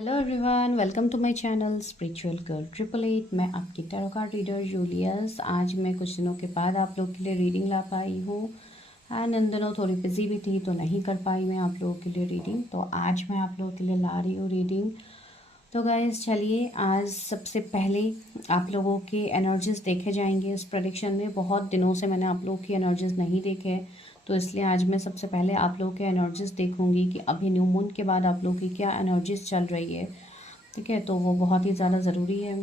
Hello everyone, welcome to my channel spiritual girl 888। मैं आपकी tarot card reader Julius. आज मैं कुछ दिनों के बाद आप लोग के लिए रीडिंग ला पाई हूँ। एंड इन दिनों थोड़ी बिजी भी थी तो नहीं कर पाई मैं आप लोगों के लिए रीडिंग। तो आज मैं आप लोगों के लिए ला रही हूँ रीडिंग। तो गाइस चलिए, आज सबसे पहले आप लोगों के एनर्जीज देखे जाएंगे इस प्रेडिक्शन में। बहुत दिनों से मैंने आप लोगों की एनर्जीज नहीं देखे, तो इसलिए आज मैं सबसे पहले आप लोगों के एनर्जीज देखूंगी कि अभी न्यू मून के बाद आप लोगों की क्या एनर्जीज चल रही है। ठीक है, तो वो बहुत ही ज़्यादा ज़रूरी है।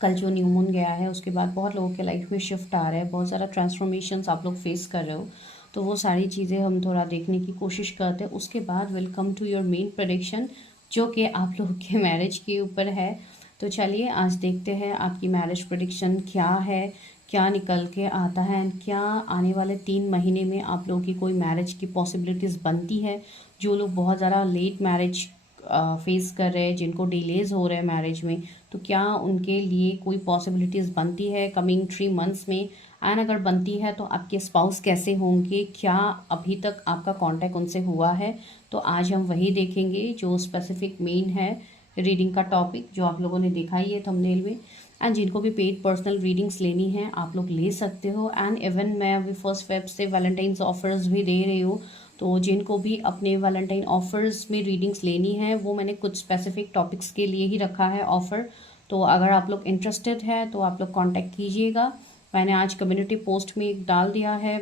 कल जो न्यू मून गया है उसके बाद बहुत लोगों के लाइफ में शिफ्ट आ रहा है, बहुत ज़्यादा ट्रांसफॉर्मेशंस आप लोग फेस कर रहे हो। तो वो सारी चीज़ें हम थोड़ा देखने की कोशिश करते हैं। उसके बाद will come to your main prediction, जो कि आप लोग के मैरिज के ऊपर है। तो चलिए आज देखते हैं आपकी मैरिज प्रेडिक्शन क्या है, क्या निकल के आता है, एंड क्या आने वाले 3 महीने में आप लोगों की कोई मैरिज की पॉसिबिलिटीज़ बनती है। जो लोग बहुत ज़्यादा लेट मैरिज फेस कर रहे हैं, जिनको डिलेज हो रहे हैं मैरिज में, तो क्या उनके लिए कोई पॉसिबिलिटीज़ बनती है कमिंग 3 मंथ्स में। एंड अगर बनती है तो आपके स्पाउस कैसे होंगे, क्या अभी तक आपका कांटेक्ट उनसे हुआ है। तो आज हम वही देखेंगे जो स्पेसिफिक मेन है रीडिंग का टॉपिक, जो आप लोगों ने देखा ही है थंबनेल में। एंड जिनको भी पेड पर्सनल रीडिंग्स लेनी है आप लोग ले सकते हो। एंड इवन मैं अभी 1 फेब से वैलेंटाइंस ऑफर्स भी दे रही हूँ। तो जिनको भी अपने वैलेंटाइन ऑफर्स में रीडिंग्स लेनी है, वो मैंने कुछ स्पेसिफिक टॉपिक्स के लिए ही रखा है ऑफ़र। तो अगर आप लोग इंटरेस्टेड है तो आप लोग कांटेक्ट कीजिएगा। मैंने आज कम्युनिटी पोस्ट में एक डाल दिया है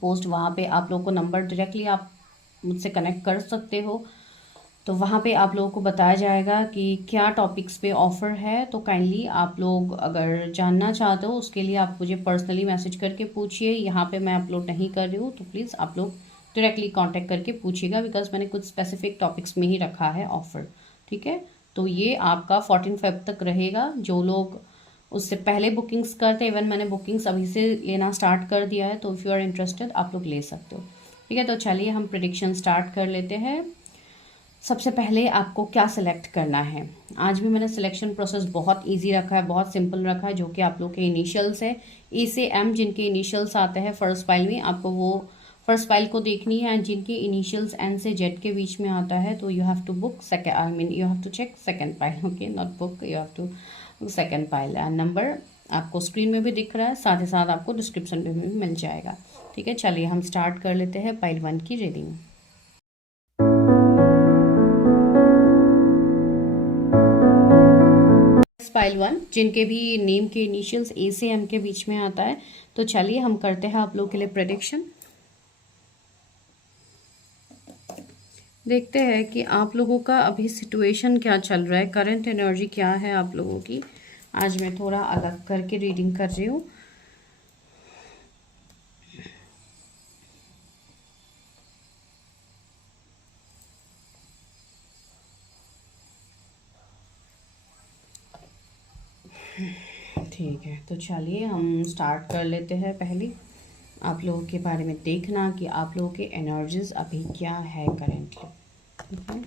पोस्ट, वहाँ पे आप लोगों को नंबर डायरेक्टली आप मुझसे कनेक्ट कर सकते हो। तो वहाँ पे आप लोगों को बताया जाएगा कि क्या टॉपिक्स पे ऑफ़र है। तो काइंडली आप लोग अगर जानना चाहते हो उसके लिए आप मुझे पर्सनली मैसेज करके पूछिए। यहाँ पे मैं अपलोड नहीं कर रही हूँ, तो प्लीज़ आप लोग डायरेक्टली कांटेक्ट करके पूछिएगा, बिकॉज मैंने कुछ स्पेसिफिक टॉपिक्स में ही रखा है ऑफ़र। ठीक है, तो ये आपका 14 फेब तक रहेगा। जो लोग उससे पहले बुकिंग्स करते, इवन मैंने बुकिंग्स अभी से लेना स्टार्ट कर दिया है, तो इफ़ यू आर इंटरेस्टेड आप लोग ले सकते हो। ठीक है, तो चलिए हम प्रिडिक्शन स्टार्ट कर लेते हैं। सबसे पहले आपको क्या सिलेक्ट करना है। आज भी मैंने सिलेक्शन प्रोसेस बहुत इजी रखा है, बहुत सिंपल रखा है, जो कि आप लोग के इनिशियल्स है ए से एम। जिनके इनिशियल्स आते हैं फर्स्ट फाइल में, आपको वो फर्स्ट फाइल को देखनी है। एंड जिनके इनिशियल्स एन से जेड के बीच में आता है, तो you have to book second, I mean you have to check second file. Okay, not book, you have to second file. And number आपको स्क्रीन में भी दिख रहा है, साथ ही साथ आपको डिस्क्रिप्शन में भी मिल जाएगा। ठीक है, चलिए हम स्टार्ट कर लेते हैं फाइल 1 की रीडिंग। फाइल 1 जिनके भी नेम के इनिशियल्स ए से एम के बीच में आता है। तो चलिए हम करते हैं आप लोगों के लिए प्रेडिक्शन। देखते हैं कि आप लोगों का अभी सिचुएशन क्या चल रहा है, करंट एनर्जी क्या है आप लोगों की। आज मैं थोड़ा अलग करके रीडिंग कर रही हूँ। ठीक है, तो चलिए हम स्टार्ट कर लेते हैं। पहले आप लोगों के बारे में देखना कि आप लोगों के एनर्जीज अभी क्या है करेंटली। ठीक है,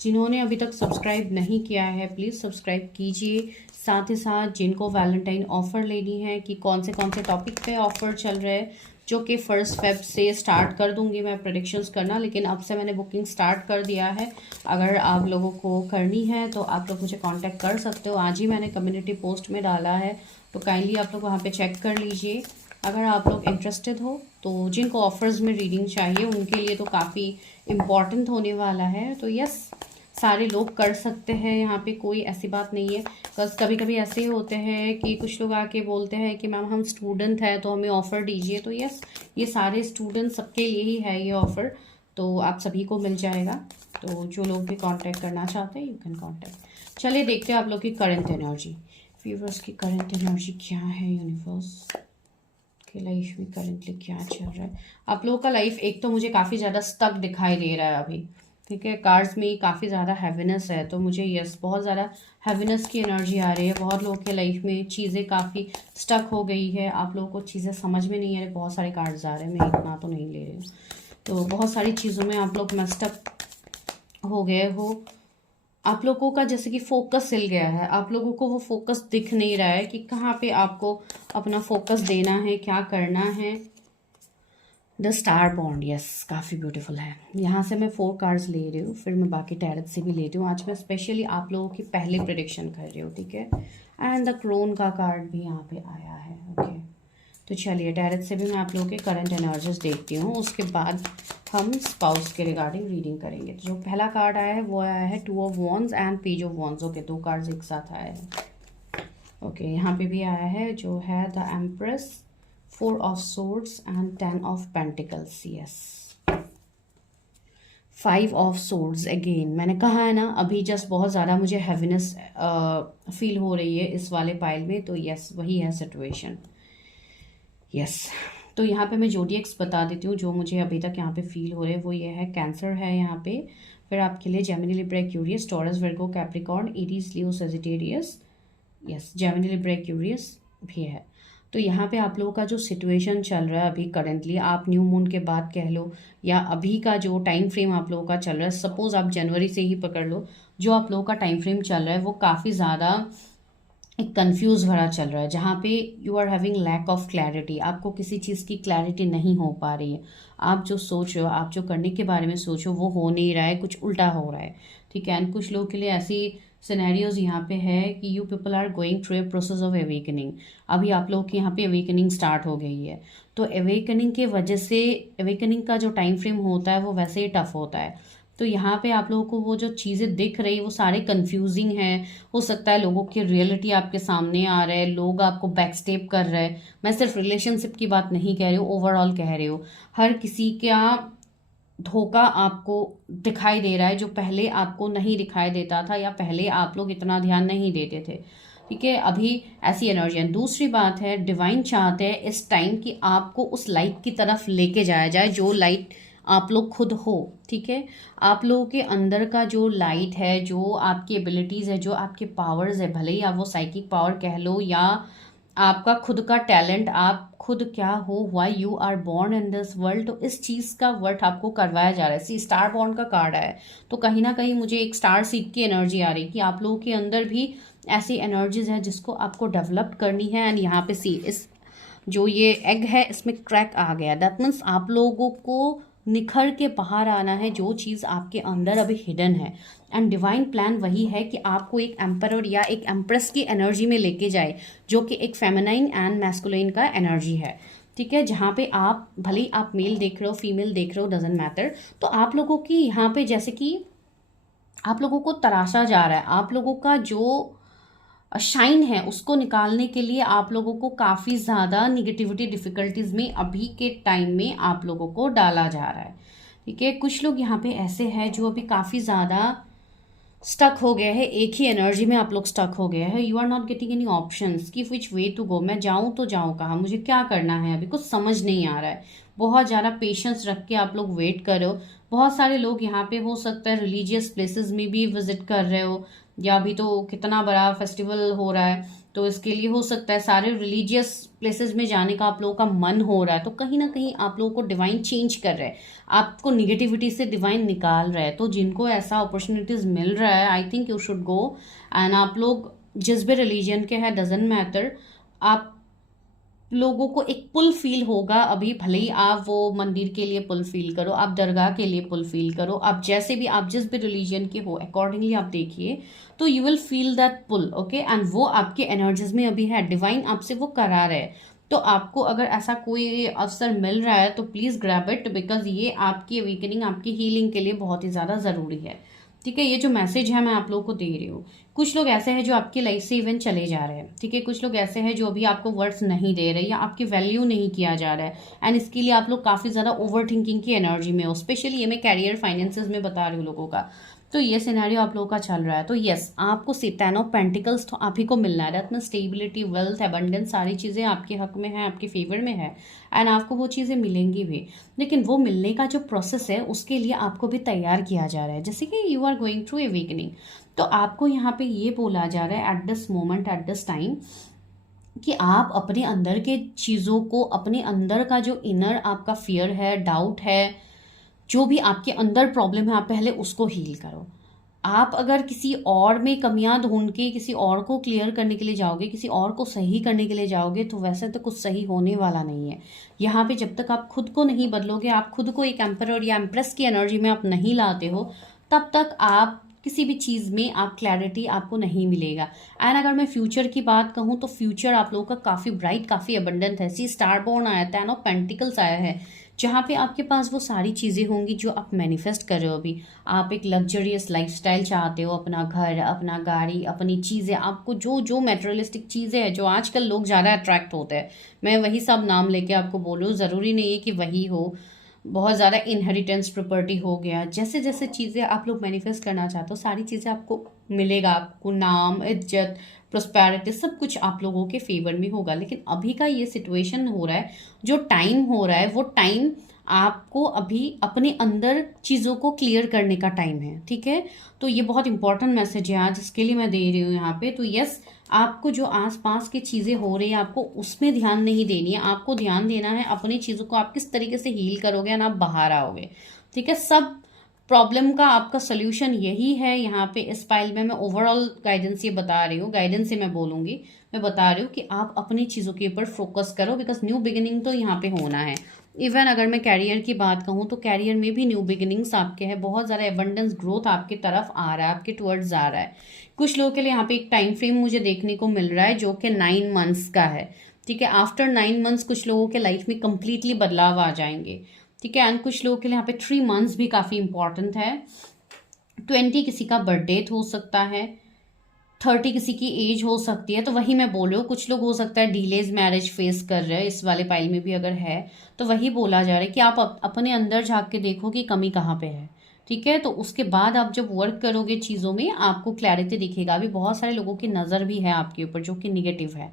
जिन्होंने अभी तक सब्सक्राइब नहीं किया है प्लीज़ सब्सक्राइब कीजिए। साथ ही साथ जिनको वैलेंटाइन ऑफ़र लेनी है कि कौन से टॉपिक पे ऑफ़र चल रहा है, जो कि 1 फेब से स्टार्ट कर दूंगी मैं प्रेडिक्शंस करना, लेकिन अब से मैंने बुकिंग स्टार्ट कर दिया है। अगर आप लोगों को करनी है तो आप लोग मुझे कांटेक्ट कर सकते हो। आज ही मैंने कम्युनिटी पोस्ट में डाला है, तो काइंडली आप लोग वहाँ पे चेक कर लीजिए अगर आप लोग इंटरेस्टेड हो। तो जिनको ऑफर्स में रीडिंग चाहिए उनके लिए तो काफ़ी इम्पॉर्टेंट होने वाला है। तो यस, सारे लोग कर सकते हैं, यहाँ पे कोई ऐसी बात नहीं है। बस कभी कभी ऐसे होते हैं कि कुछ लोग आके बोलते हैं कि मैम हम स्टूडेंट हैं तो हमें ऑफ़र दीजिए। तो यस, ये सारे स्टूडेंट सबके लिए ही है ये ऑफ़र, तो आप सभी को मिल जाएगा। तो जो लोग भी कांटेक्ट करना चाहते हैं यू कैन कांटेक्ट। चलिए देखते हैं आप लोग की करंट एनर्जी। व्यूअर्स की करंट एनर्जी क्या है, यूनिवर्स के लाइफ में करेंटली क्या चल रहा है। आप लोगों का लाइफ एक तो मुझे काफ़ी ज़्यादा स्टक दिखाई दे रहा है अभी। ठीक है, कार्ड्स में काफ़ी ज़्यादा हैवीनेस है, तो मुझे यस बहुत ज़्यादा हैवीनेस की एनर्जी आ रही है। बहुत लोगों के लाइफ में चीज़ें काफ़ी स्टक हो गई है, आप लोगों को चीज़ें समझ में नहीं आ रही। बहुत सारे कार्ड्स आ रहे हैं, मैं इतना तो नहीं ले रही हूँ। तो बहुत सारी चीज़ों में आप लोग मस्टअप हो गए हो। आप लोगों का जैसे कि फोकस हिल गया है, आप लोगों को वो फोकस दिख नहीं रहा है कि कहाँ पे आपको अपना फोकस देना है, क्या करना है। द स्टार बॉन्ड, यस, काफ़ी ब्यूटीफुल है। यहाँ से मैं 4 कार्ड्स ले रही हूँ, फिर मैं बाकी टैरट से भी लेती हूँ। आज मैं स्पेशली आप लोगों की पहले प्रेडिक्शन कर रही हूँ, ठीक है। एंड द क्रोन का कार्ड भी यहाँ पे आया है, ओके। तो चलिए टैरट से भी मैं आप लोगों के करंट एनर्जीज देखती हूँ, उसके बाद हम स्पाउस के रिगार्डिंग रीडिंग करेंगे। तो जो पहला कार्ड आया है वो आया है 2 of wands and page of wands, okay, 2 cards एक साथ आए हैं, ओके। यहाँ पे भी आया है जो है the empress, 4 of swords and 10 of pentacles, yes. 5 of swords again, मैंने कहा है ना अभी जस्ट बहुत ज़्यादा मुझे हैवीनेस फील हो रही है इस वाले पाइल में, तो यस वही है सिचुएशन, यस। तो यहाँ पे मैं जोडिएक्स बता देती हूँ जो मुझे अभी तक यहाँ पे फील हो रहे हैं। वो ये है कैंसर है यहाँ पे, फिर आपके लिए Gemini, Libra, Aquarius, Taurus, Virgo, Capricorn, Aries, Leo, Sagittarius, yes, Gemini, Libra, Aquarius भी है। तो यहाँ पे आप लोगों का जो सिचुएशन चल रहा है अभी करेंटली, आप न्यू मून के बाद कह लो या अभी का जो टाइम फ्रेम आप लोगों का चल रहा है, सपोज आप जनवरी से ही पकड़ लो, जो आप लोगों का टाइम फ्रेम चल रहा है वो काफ़ी ज़्यादा एक कंफ्यूज भरा चल रहा है, जहाँ पे you are having lack of clarity, आपको किसी चीज़ की क्लैरिटी नहीं हो पा रही है। आप जो सोच रहे हो, आप जो करने के बारे में सोचो वो हो नहीं रहा है, कुछ उल्टा हो रहा है, ठीक है। एंड कुछ लोगों के लिए ऐसी सिनेरियोज यहाँ पे है कि you people are going through a process of awakening. अभी आप लोग की यहाँ पे अवेकनिंग स्टार्ट हो गई है, तो अवेकनिंग के वजह से, अवेकनिंग का जो टाइम फ्रेम होता है वो वैसे ही टफ होता है। तो यहाँ पे आप लोगों को वो जो चीज़ें दिख रही वो सारे कंफ्यूजिंग हैं। हो सकता है लोगों की रियलिटी आपके सामने आ रहा है, लोग आपको बैकस्टेप कर रहे हैं। मैं सिर्फ रिलेशनशिप की बात नहीं कह रही हूँ, ओवरऑल कह रही हूँ। हर किसी का धोखा आपको दिखाई दे रहा है जो पहले आपको नहीं दिखाई देता था, या पहले आप लोग इतना ध्यान नहीं देते थे, ठीक है। अभी ऐसी एनर्जी है। दूसरी बात है, डिवाइन चाहते हैं इस टाइम कि आपको उस लाइट की तरफ लेके जाया जाए जो लाइट आप लोग खुद हो, ठीक है। आप लोगों के अंदर का जो लाइट है, जो आपकी एबिलिटीज़ है, जो आपके पावर्स है, भले ही आप वो साइकिक पावर कह लो या आपका खुद का टैलेंट, आप खुद क्या हो, why you are born in this world, तो इस चीज़ का वर्थ आपको करवाया जा रहा है। सी स्टार बॉन्ड का कार्ड है, तो कहीं ना कहीं मुझे एक स्टार सीड की एनर्जी आ रही है कि आप लोगों के अंदर भी ऐसी एनर्जीज है जिसको आपको डेवलप करनी है। एंड यहाँ पे सी इस जो ये एग है इसमें क्रैक आ गया, दैट मीन्स आप लोगों को निखर के बाहर आना है जो चीज़ आपके अंदर अभी हिडन है। एंड डिवाइन प्लान वही है कि आपको एक एम्परर या एक एम्प्रेस की एनर्जी में लेके जाए, जो कि एक फेमिनाइन एंड मैस्कुलिन का एनर्जी है, ठीक है। जहाँ पे आप भले ही आप मेल देख रहे हो, फीमेल देख रहे हो, डजेंट मैटर। तो आप लोगों की यहाँ पे जैसे कि आप लोगों को तराशा जा रहा है, आप लोगों का जो शाइन है उसको निकालने के लिए आप लोगों को काफ़ी ज़्यादा निगेटिविटी, डिफ़िकल्टीज़ में अभी के टाइम में आप लोगों को डाला जा रहा है, ठीक है। कुछ लोग यहाँ पे ऐसे हैं जो अभी काफ़ी ज़्यादा स्टक हो गया है, एक ही एनर्जी में आप लोग स्टक हो गया है। You are not getting any options कि विच वे टू गो, मैं जाऊँ तो जाऊँ कहाँ, मुझे क्या करना है, अभी कुछ समझ नहीं आ रहा है। बहुत ज़्यादा पेशेंस रख के आप लोग वेट करो। बहुत सारे लोग यहाँ पे हो सकता है रिलीजियस प्लेसेस में भी विजिट कर रहे हो, या अभी तो कितना बड़ा फेस्टिवल हो रहा है तो इसके लिए हो सकता है सारे रिलीजियस प्लेसेस में जाने का आप लोगों का मन हो रहा है। तो कहीं ना कहीं आप लोगों को डिवाइन चेंज कर रहा है, आपको निगेटिविटी से डिवाइन निकाल रहा है। तो जिनको ऐसा अपॉर्चुनिटीज मिल रहा है, I think you should go. And आप लोग जिस भी रिलीजन के हैं, डजेंट मैटर, आप लोगों को एक पुल फील होगा अभी। भले ही आप वो मंदिर के लिए पुल फील करो, आप दरगाह के लिए पुल फील करो, आप जैसे भी, आप जिस भी रिलीजन के हो अकॉर्डिंगली आप देखिए, तो you will feel that pull, okay. And वो आपके एनर्जीज में अभी है, डिवाइन आपसे वो करा रहे हैं। तो आपको अगर ऐसा कोई अवसर मिल रहा है तो प्लीज़ ग्रैब इट, बिकॉज ये आपकी अवेकनिंग, आपकी हीलिंग के लिए बहुत ही ज़्यादा ज़रूरी है, ठीक है। ये जो मैसेज है मैं आप लोगों को दे रही हूँ। कुछ लोग ऐसे हैं जो आपकी लाइफ से इवन चले जा रहे हैं, ठीक है। कुछ लोग ऐसे हैं जो अभी आपको वर्ड्स नहीं दे रहे या आपकी वैल्यू नहीं किया जा रहा है, एंड इसके लिए आप लोग काफ़ी ज़्यादा ओवर थिंकिंग की एनर्जी में हो। स्पेशली ये मैं कैरियर, फाइनेंसेस में बता रही हूँ लोगों का। तो ये सिनेरियो आप लोगों का चल रहा है। तो यस, आपको 10 ऑफ पेंटिकल्स तो आप ही को मिलना है। That mean stability, wealth, abundance, सारी चीज़ें आपके हक में है, आपके फेवर में है, एंड आपको वो चीज़ें मिलेंगी भी। लेकिन वो मिलने का जो प्रोसेस है उसके लिए आपको भी तैयार किया जा रहा है, जैसे कि you are going through awakening. तो आपको यहाँ पे ये बोला जा रहा है at this moment, at this time, कि आप अपने अंदर के चीज़ों को, अपने अंदर का जो इनर आपका फियर है, डाउट है, जो भी आपके अंदर प्रॉब्लम है, आप पहले उसको हील करो। आप अगर किसी और में कमियां ढूंढ के किसी और को क्लियर करने के लिए जाओगे, किसी और को सही करने के लिए जाओगे, तो वैसे तो कुछ सही होने वाला नहीं है। यहाँ पे जब तक आप खुद को नहीं बदलोगे, आप खुद को एक एम्परर या एम्प्रेस की एनर्जी में आप नहीं लाते हो, तब तक आप किसी भी चीज़ में आप क्लैरिटी आपको नहीं मिलेगा। एंड अगर मैं फ्यूचर की बात कहूँ तो फ्यूचर आप लोगों का काफ़ी ब्राइट, काफ़ी अबंडेंट है। सी स्टार बॉर्न आया था, टेन ऑफ पेंटिकल्स आया है, जहाँ पे आपके पास वो सारी चीज़ें होंगी जो आप मैनिफेस्ट कर रहे हो अभी। आप एक लग्जरियस लाइफस्टाइल चाहते हो, अपना घर, अपना गाड़ी, अपनी चीज़ें, आपको जो जो मेटेरियलिस्टिक चीज़ें हैं जो आजकल लोग ज़्यादा अट्रैक्ट होते हैं, मैं वही सब नाम लेके आपको बोल रही हूँ, ज़रूरी नहीं है कि वही हो। बहुत ज़्यादा इनहेरिटेंस प्रॉपर्टी हो गया, जैसे जैसे चीज़ें आप लोग मैनिफेस्ट करना चाहते हो सारी चीज़ें आपको मिलेगा। आपको नाम, इज्जत, प्रोस्पेरिटी सब कुछ आप लोगों के फेवर में होगा। लेकिन अभी का ये सिचुएशन हो रहा है, जो टाइम हो रहा है, वो टाइम आपको अभी अपने अंदर चीज़ों को क्लियर करने का टाइम है, ठीक है। तो ये बहुत इंपॉर्टेंट मैसेज है आज, इसके लिए मैं दे रही हूँ यहाँ पे। तो यस, आपको जो आसपास की चीज़ें हो रही है आपको उसमें ध्यान नहीं देनी है, आपको ध्यान देना है अपनी चीज़ों को आप किस तरीके से हील करोगे और आप बाहर आओगे, ठीक है। सब प्रॉब्लम का आपका सोल्यूशन यही है। यहाँ पे इस फाइल में मैं ओवरऑल गाइडेंस ये बता रही हूँ, गाइडेंस से मैं बोलूँगी, मैं बता रही हूँ कि आप अपनी चीज़ों के ऊपर फोकस करो, बिकॉज न्यू बिगिनिंग तो यहाँ पे होना है। इवन अगर मैं कैरियर की बात कहूँ तो कैरियर में भी न्यू बिगिनिंग्स आपके हैं, बहुत ज़्यादा एबंडेंस ग्रोथ आपकी तरफ आ रहा है, आपके टुवर्ड्स आ रहा है। कुछ लोगों के लिए यहाँ पे एक टाइम फ्रेम मुझे देखने को मिल रहा है जो कि 9 मंथ्स का है, ठीक है। आफ्टर 9 मंथ्स कुछ लोगों के लाइफ में कंप्लीटली बदलाव आ जाएंगे, ठीक है। एंड कुछ लोगों के लिए यहाँ पे 3 मंथ्स भी काफ़ी इंपॉर्टेंट है। 20 किसी का बर्थडे हो सकता है, 30 किसी की एज हो सकती है। तो वही मैं बोल रही हूँ, कुछ लोग हो सकता है डीलेज मैरिज फेस कर रहे हैं, इस वाले पाइल में भी अगर है तो वही बोला जा रहा है कि आप अपने अंदर झांक के देखो कि कमी कहाँ पे है, ठीक है। तो उसके बाद आप जब वर्क करोगे चीज़ों में आपको क्लैरिटी दिखेगा। अभी बहुत सारे लोगों की नज़र भी है आपके ऊपर जो कि निगेटिव है।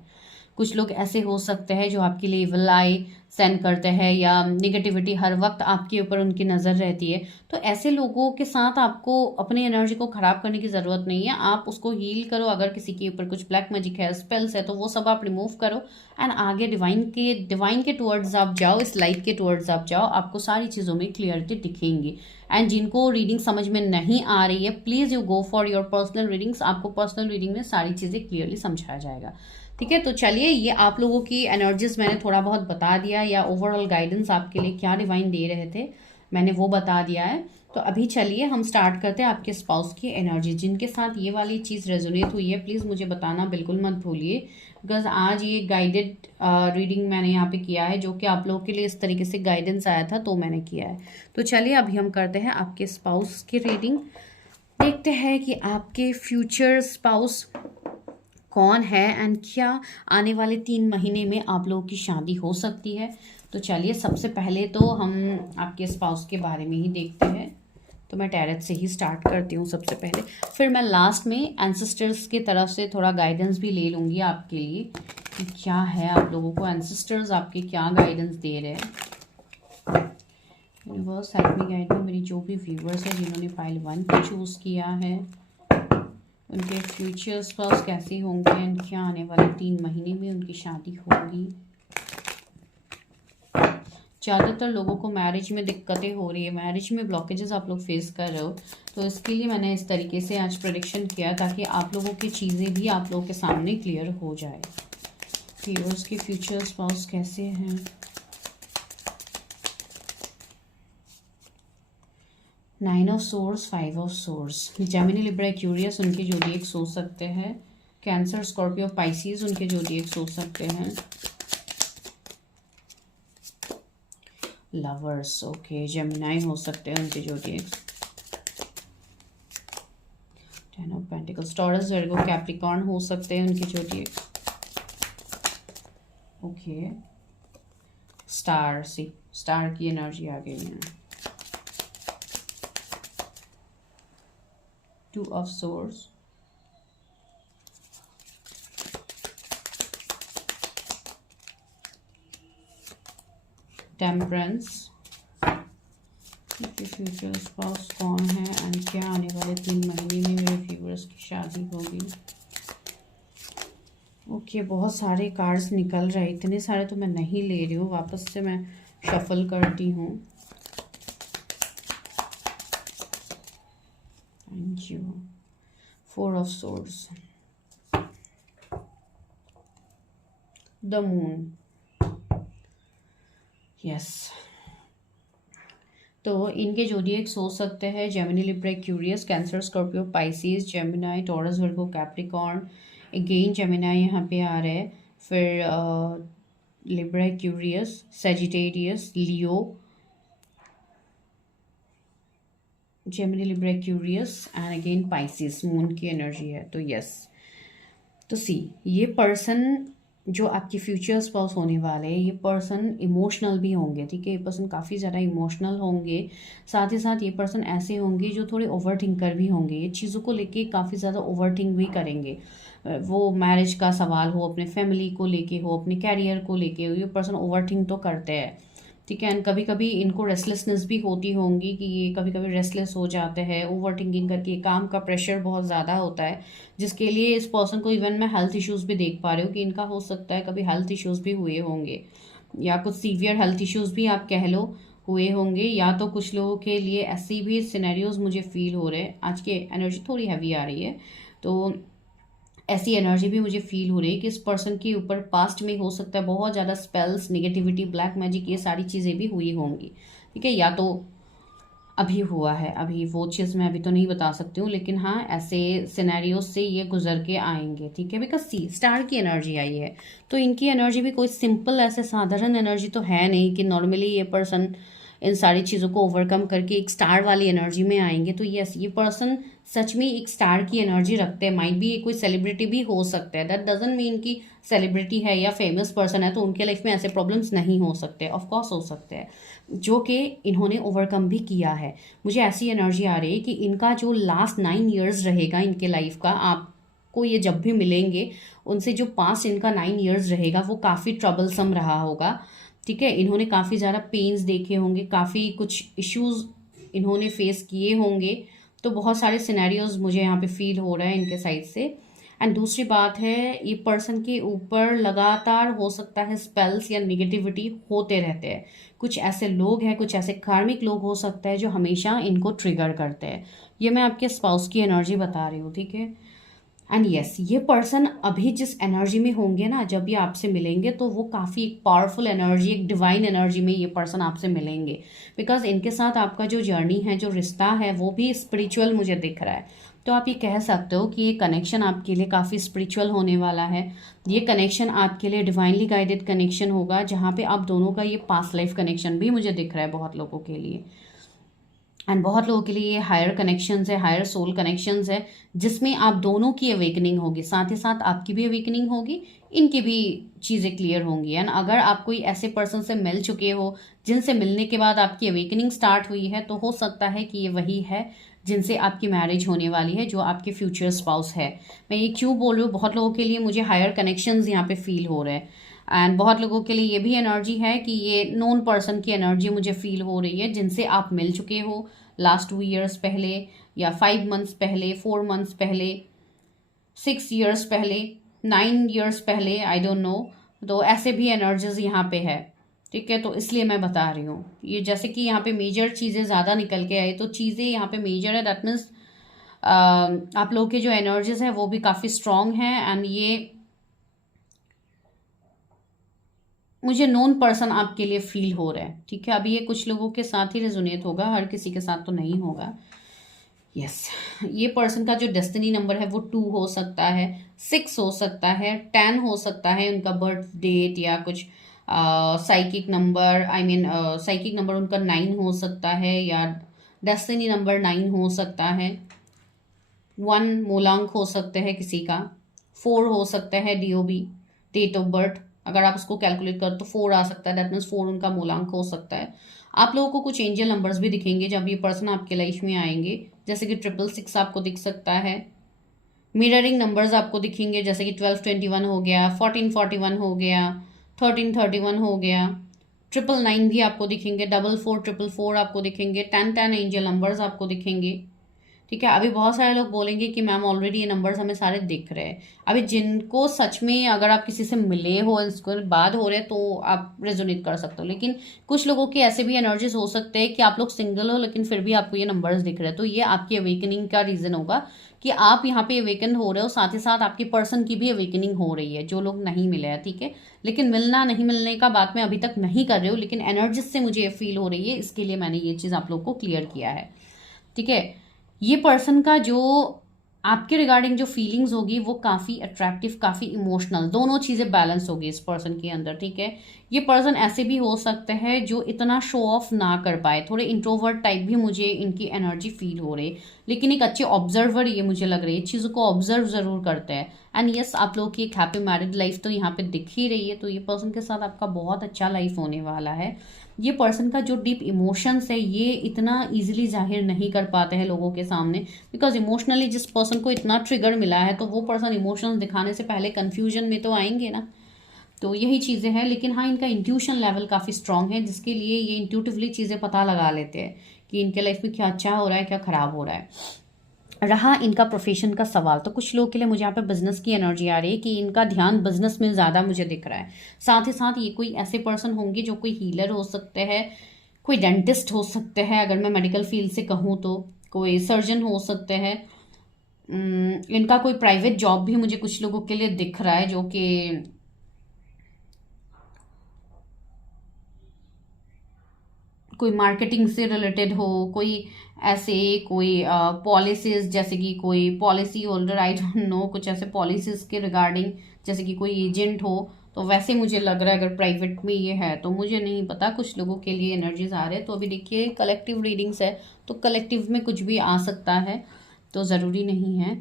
कुछ लोग ऐसे हो सकते हैं जो आपके लिए इविल आई सेंड करते हैं या निगेटिविटी हर वक्त आपके ऊपर उनकी नज़र रहती है। तो ऐसे लोगों के साथ आपको अपनी एनर्जी को ख़राब करने की ज़रूरत नहीं है, आप उसको हील करो। अगर किसी के ऊपर कुछ ब्लैक मैजिक है, स्पेल्स है, तो वो सब आप रिमूव करो एंड आगे डिवाइन के टुवर्ड्स आप जाओ, इस लाइट के टुवर्ड्स आप जाओ, आपको सारी चीज़ों में क्लियरिटी दिखेंगी। एंड जिनको रीडिंग समझ में नहीं आ रही है, please you go for your personal readings, आपको पर्सनल रीडिंग में सारी चीज़ें क्लियरली समझाया जाएगा, ठीक है। तो चलिए, ये आप लोगों की एनर्जीज मैंने थोड़ा बहुत बता दिया, या ओवरऑल गाइडेंस आपके लिए क्या डिवाइन दे रहे थे मैंने वो बता दिया है। तो अभी चलिए हम स्टार्ट करते हैं आपके स्पाउस की एनर्जी। जिनके साथ ये वाली चीज़ रेजोनेट हुई है प्लीज़ मुझे बताना बिल्कुल मत भूलिए, बिकॉज आज ये गाइडेड रीडिंग मैंने यहाँ पे किया है, जो कि आप लोगों के लिए इस तरीके से गाइडेंस आया था तो मैंने किया है। तो चलिए अभी हम करते हैं आपके स्पाउस की रीडिंग, देखते हैं कि आपके फ्यूचर स्पाउस कौन है एंड क्या आने वाले 3 महीने में आप लोगों की शादी हो सकती है। तो चलिए सबसे पहले तो हम आपके स्पाउस के बारे में ही देखते हैं। तो मैं टैरेट से ही स्टार्ट करती हूँ सबसे पहले, फिर मैं लास्ट में एंसेस्टर्स की तरफ से थोड़ा गाइडेंस भी ले लूँगी आपके लिए कि क्या है आप लोगों को एंसेस्टर्स आपके क्या गाइडेंस दे रहे हैं। Universe help me guide me, मेरी जो भी व्यूवर्स हैं जिन्होंने फाइल 1 को चूज़ किया है उनके फ्यूचर स्पाउस कैसे होंगे एंड क्या आने वाले 3 महीने में उनकी शादी होगी। ज़्यादातर लोगों को मैरिज में दिक्कतें हो रही है, मैरिज में ब्लॉकेजेस आप लोग फेस कर रहे हो, तो इसके लिए मैंने इस तरीके से आज प्रेडिक्शन किया ताकि आप लोगों की चीज़ें भी आप लोगों के सामने क्लियर हो जाए। व्यूअर्स के फ्यूचर स्पाउस कैसे हैं। Nine of source, 5 of source, Gemini, Libra, Aquarius उनके जोडिएक सो सकते हैं। कैंसर, स्कॉर्पियो, पाइसिस उनके जोडिएक सो सकते हैं। लवर्स, ओके, जेमिनाई हो सकते हैं उनके जोडिएक। 10 of pentacles, taurus, Virgo, Capricorn हो सकते हैं उनके जोडिएक। ओके, स्टार, सी स्टार की एनर्जी आ गई है। 2 of source, temperance, future spouse कौन है एंड क्या आने वाले 3 महीने में मेरे व्यूअर्स की शादी होगी। ओके, बहुत सारे कार्ड्स निकल रहे, इतने सारे तो मैं नहीं ले रही हूँ, वापस से मैं शफल करती हूँ। जो 4 of swords, the moon, yes. तो इनके जोडिएक्स हो सकते हैं Gemini, Libra, Aquarius, Cancer, Scorpio, Pisces, Gemini, Taurus, Virgo, Capricorn. Again Gemini यहाँ पे आ रहा है, फिर Libra, Aquarius, Sagittarius, Leo, Gemini, Libra, Aquarius and again Pisces, moon की एनर्जी है। तो यस, तो सी, ये पर्सन जो आपके फ्यूचर स्पाउस होने वाले हैं, ये पर्सन इमोशनल भी होंगे, ठीक है। ये पर्सन काफ़ी ज़्यादा इमोशनल होंगे, साथ ही साथ ये पर्सन ऐसे होंगे जो थोड़े ओवर थिंकर भी होंगे। ये चीज़ों को लेके काफ़ी ज़्यादा ओवर थिंक भी करेंगे। वो मैरिज का सवाल हो, अपने फैमिली को लेके हो, अपने कैरियर को लेके हो, ये पर्सन ओवर थिंक तो करते हैं, ठीक है। एंड कभी कभी इनको रेस्टलेसनेस भी होती होंगी कि ये कभी कभी रेस्टलेस हो जाते हैं ओवर थिंकिंग करके। काम का प्रेशर बहुत ज़्यादा होता है, जिसके लिए इस पर्सन को इवन मैं हेल्थ इश्यूज़ भी देख पा रही हूँ कि इनका हो सकता है कभी हेल्थ इश्यूज़ भी हुए होंगे, या कुछ सीवियर हेल्थ इश्यूज़ भी आप कह लो हुए होंगे, या तो कुछ लोगों के लिए ऐसी भी सिनेरियोज मुझे फील हो रहे हैं। आज की एनर्जी थोड़ी हैवी आ रही है, तो ऐसी एनर्जी भी मुझे फील हो रही है कि इस पर्सन के ऊपर पास्ट में हो सकता है बहुत ज़्यादा स्पेल्स, नेगेटिविटी, ब्लैक मैजिक, ये सारी चीज़ें भी हुई होंगी, ठीक है। या तो अभी हुआ है, अभी वो चीज़ मैं अभी तो नहीं बता सकती हूँ, लेकिन हाँ ऐसे सिनेरियो से ये गुजर के आएंगे, ठीक है। बिकॉज सी, स्टार की एनर्जी आई है, तो इनकी एनर्जी भी कोई सिंपल ऐसे साधारण एनर्जी तो है नहीं कि नॉर्मली ये पर्सन इन सारी चीज़ों को ओवरकम करके एक स्टार वाली एनर्जी में आएंगे। तो यस, ये पर्सन सच में एक स्टार की एनर्जी रखते हैं। माइट भी ये कोई सेलिब्रिटी भी हो सकता है, दैट डजंट मीन कि सेलिब्रिटी है या फेमस पर्सन है तो उनके लाइफ में ऐसे प्रॉब्लम्स नहीं हो सकते, ऑफ कोर्स हो सकते हैं, जो कि इन्होंने ओवरकम भी किया है। मुझे ऐसी एनर्जी आ रही है कि इनका जो लास्ट 9 ईयर्स रहेगा इनके लाइफ का, आपको ये जब भी मिलेंगे उनसे जो पास्ट इनका 9 ईयर्स रहेगा वो काफ़ी ट्रबलसम रहा होगा, ठीक है। इन्होंने काफ़ी ज़्यादा पेन्स देखे होंगे, काफ़ी कुछ इश्यूज इन्होंने फेस किए होंगे, तो बहुत सारे सिनेरियोज मुझे यहाँ पे फील हो रहा है इनके साइड से। एंड दूसरी बात है, ये पर्सन के ऊपर लगातार हो सकता है स्पेल्स या निगेटिविटी होते रहते हैं। कुछ ऐसे लोग हैं, कुछ ऐसे कार्मिक लोग हो सकते हैं जो हमेशा इनको ट्रिगर करते हैं। ये मैं आपके स्पाउस की एनर्जी बता रही हूँ, ठीक है। एंड यस, ये पर्सन अभी जिस एनर्जी में होंगे ना, जब ये आपसे मिलेंगे तो वो काफ़ी एक पावरफुल एनर्जी, एक डिवाइन एनर्जी में ये पर्सन आपसे मिलेंगे। बिकॉज इनके साथ आपका जो जर्नी है, जो रिश्ता है, वो भी स्पिरिचुअल मुझे दिख रहा है। तो आप ये कह सकते हो कि ये कनेक्शन आपके लिए काफ़ी स्पिरिचुअल होने वाला है। ये कनेक्शन आपके लिए डिवाइनली गाइडेड कनेक्शन होगा, जहाँ पे आप दोनों का ये पास्ट लाइफ कनेक्शन भी मुझे दिख रहा है बहुत लोगों के लिए। एंड बहुत लोगों के लिए ये हायर कनेक्शंस है, हायर सोल कनेक्शंस है, जिसमें आप दोनों की अवेकनिंग होगी, साथ ही साथ आपकी भी अवेकनिंग होगी, इनकी भी चीज़ें क्लियर होंगी। एंड अगर आप कोई ऐसे पर्सन से मिल चुके हो जिनसे मिलने के बाद आपकी अवेकनिंग स्टार्ट हुई है, तो हो सकता है कि ये वही है जिनसे आपकी मैरिज होने वाली है, जो आपके फ्यूचर स्पाउस है। मैं ये क्यों बोल रही हूँ, बहुत लोगों के लिए मुझे हायर कनेक्शंस यहाँ पे फील हो रहे हैं। एंड बहुत लोगों के लिए ये भी एनर्जी है कि ये नोन पर्सन की एनर्जी मुझे फील हो रही है, जिनसे आप मिल चुके हो लास्ट 2 ईयर्स पहले, या 5 मंथ्स पहले, 4 मंथ्स पहले, 6 ईयर्स पहले, 9 ईयर्स पहले, आई डोंट नो। तो ऐसे भी एनर्जीज यहाँ पे है, ठीक है। तो इसलिए मैं बता रही हूँ, ये जैसे कि यहाँ पे मेजर चीज़ें ज़्यादा निकल के आई, तो चीज़ें यहाँ पे मेजर है, दैट मीन्स आप लोगों के जो एनर्जीज है वो भी काफ़ी स्ट्रांग है। एंड ये मुझे नॉन पर्सन आपके लिए फील हो रहा है, ठीक है। अभी ये कुछ लोगों के साथ ही रेजोनेट होगा, हर किसी के साथ तो नहीं होगा। यस, ये पर्सन का जो डेस्टिनी नंबर है वो 2 हो सकता है, 6 हो सकता है, 10 हो सकता है उनका बर्थ डेट, या कुछ psychic number, I mean psychic number उनका 9 हो सकता है, या डेस्टिनी नंबर 9 हो सकता है। 1 मूलांक हो सकते हैं किसी का, 4 हो सकता है DOB, डेट ऑफ बर्थ, अगर आप उसको कैलकुलेट कर तो 4 आ सकता है, दैट मीन्स 4 उनका मूलांक हो सकता है। आप लोगों को कुछ एंजल नंबर्स भी दिखेंगे जब ये पर्सन आपके लाइफ में आएंगे, जैसे कि 666 आपको दिख सकता है। मिररिंग नंबर्स आपको दिखेंगे, जैसे कि 1221 हो गया, 1441 हो गया, 1331 हो गया, 999 भी आपको दिखेंगे, 4444 आपको दिखेंगे, 1010 एंजल नंबर्स आपको दिखेंगे, ठीक है। अभी बहुत सारे लोग बोलेंगे कि मैम ऑलरेडी ये नंबर्स हमें सारे दिख रहे हैं। अभी जिनको सच में अगर आप किसी से मिले हो, इसको बात हो रहे हैं, तो आप रेजोनेट कर सकते हो। लेकिन कुछ लोगों के ऐसे भी एनर्जीज हो सकते हैं कि आप लोग सिंगल हो लेकिन फिर भी आपको ये नंबर्स दिख रहे हैं, तो ये आपकी अवेकनिंग का रीजन होगा कि आप यहाँ पे अवेकन हो रहे हो। साथ ही साथ आपकी पर्सन की भी अवेकनिंग हो रही है, जो लोग नहीं मिले हैं, ठीक है। लेकिन मिलना नहीं मिलने का बात मैं अभी तक नहीं कर रही हूँ, लेकिन एनर्जीज से मुझे ये फील हो रही है, इसके लिए मैंने ये चीज़ आप लोग को क्लियर किया है, ठीक है। ये पर्सन का जो आपके रिगार्डिंग जो फीलिंग्स होगी वो काफ़ी अट्रैक्टिव, काफ़ी इमोशनल, दोनों चीज़ें बैलेंस होगी इस पर्सन के अंदर, ठीक है। ये पर्सन ऐसे भी हो सकते हैं जो इतना शो ऑफ ना कर पाए, थोड़े इंट्रोवर्ट टाइप भी मुझे इनकी एनर्जी फील हो रही है, लेकिन एक अच्छे ऑब्जर्वर ये मुझे लग रही है, चीज़ों को ऑब्जर्व ज़रूर करते हैं। एंड यस, आप लोग की एक हैप्पी मैरिड लाइफ तो यहाँ पे दिख ही रही है, तो ये पर्सन के साथ आपका बहुत अच्छा लाइफ होने वाला है। ये पर्सन का जो डीप इमोशंस है ये इतना इजीली जाहिर नहीं कर पाते हैं लोगों के सामने, बिकॉज इमोशनली जिस पर्सन को इतना ट्रिगर मिला है तो वो पर्सन इमोशंस दिखाने से पहले कंफ्यूजन में तो आएंगे ना, तो यही चीज़ें हैं। लेकिन हाँ, इनका इंट्यूशन लेवल काफ़ी स्ट्रांग है, जिसके लिए ये इंट्यूटिवली चीज़ें पता लगा लेते हैं कि इनके लाइफ में क्या अच्छा हो रहा है, क्या खराब हो रहा है। रहा इनका प्रोफेशन का सवाल, तो कुछ लोग के लिए मुझे यहाँ पे बिजनेस की एनर्जी आ रही है कि इनका ध्यान बिजनेस में ज़्यादा मुझे दिख रहा है। साथ ही साथ ये कोई ऐसे पर्सन होंगे जो कोई हीलर हो सकते हैं, कोई डेंटिस्ट हो सकते हैं, अगर मैं मेडिकल फील्ड से कहूँ तो कोई सर्जन हो सकते हैं। इनका कोई प्राइवेट जॉब भी मुझे कुछ लोगों के लिए दिख रहा है, जो कि कोई मार्केटिंग से रिलेटेड हो, कोई ऐसे कोई पॉलिसीज, जैसे कि कोई policy holder, I don't know, कुछ ऐसे पॉलिसीज के रिगार्डिंग, जैसे कि कोई एजेंट हो, तो वैसे मुझे लग रहा है। अगर प्राइवेट में ये है तो मुझे नहीं पता, कुछ लोगों के लिए एनर्जीज आ रहे हैं। तो अभी देखिए कलेक्टिव रीडिंग्स है, तो कलेक्टिव में कुछ भी आ सकता है, तो ज़रूरी नहीं है।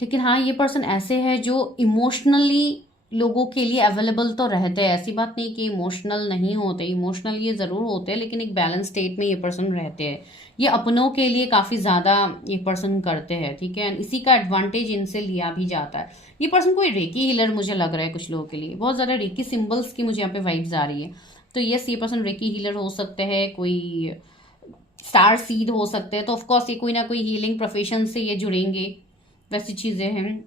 लेकिन हाँ, ये पर्सन ऐसे है जो इमोशनली लोगों के लिए अवेलेबल तो रहते हैं, ऐसी बात नहीं कि इमोशनल नहीं होते, इमोशनल ये ज़रूर होते हैं, लेकिन एक बैलेंस स्टेट में ये पर्सन रहते हैं। ये अपनों के लिए काफ़ी ज़्यादा ये पर्सन करते हैं, ठीक है। इसी का एडवांटेज इनसे लिया भी जाता है। ये पर्सन कोई रेकी हीलर मुझे लग रहा है, कुछ लोगों के लिए बहुत ज़्यादा रेकी सिम्बल्स की मुझे यहाँ पे वाइब्स आ रही है। तो यस, ये पर्सन रेकी हीलर हो सकते हैं, कोई स्टार सीड हो सकते हैं, तो ऑफकोर्स ये कोई ना कोई हीलिंग प्रोफेशन से ये जुड़ेंगे, वैसी चीज़ें हैं।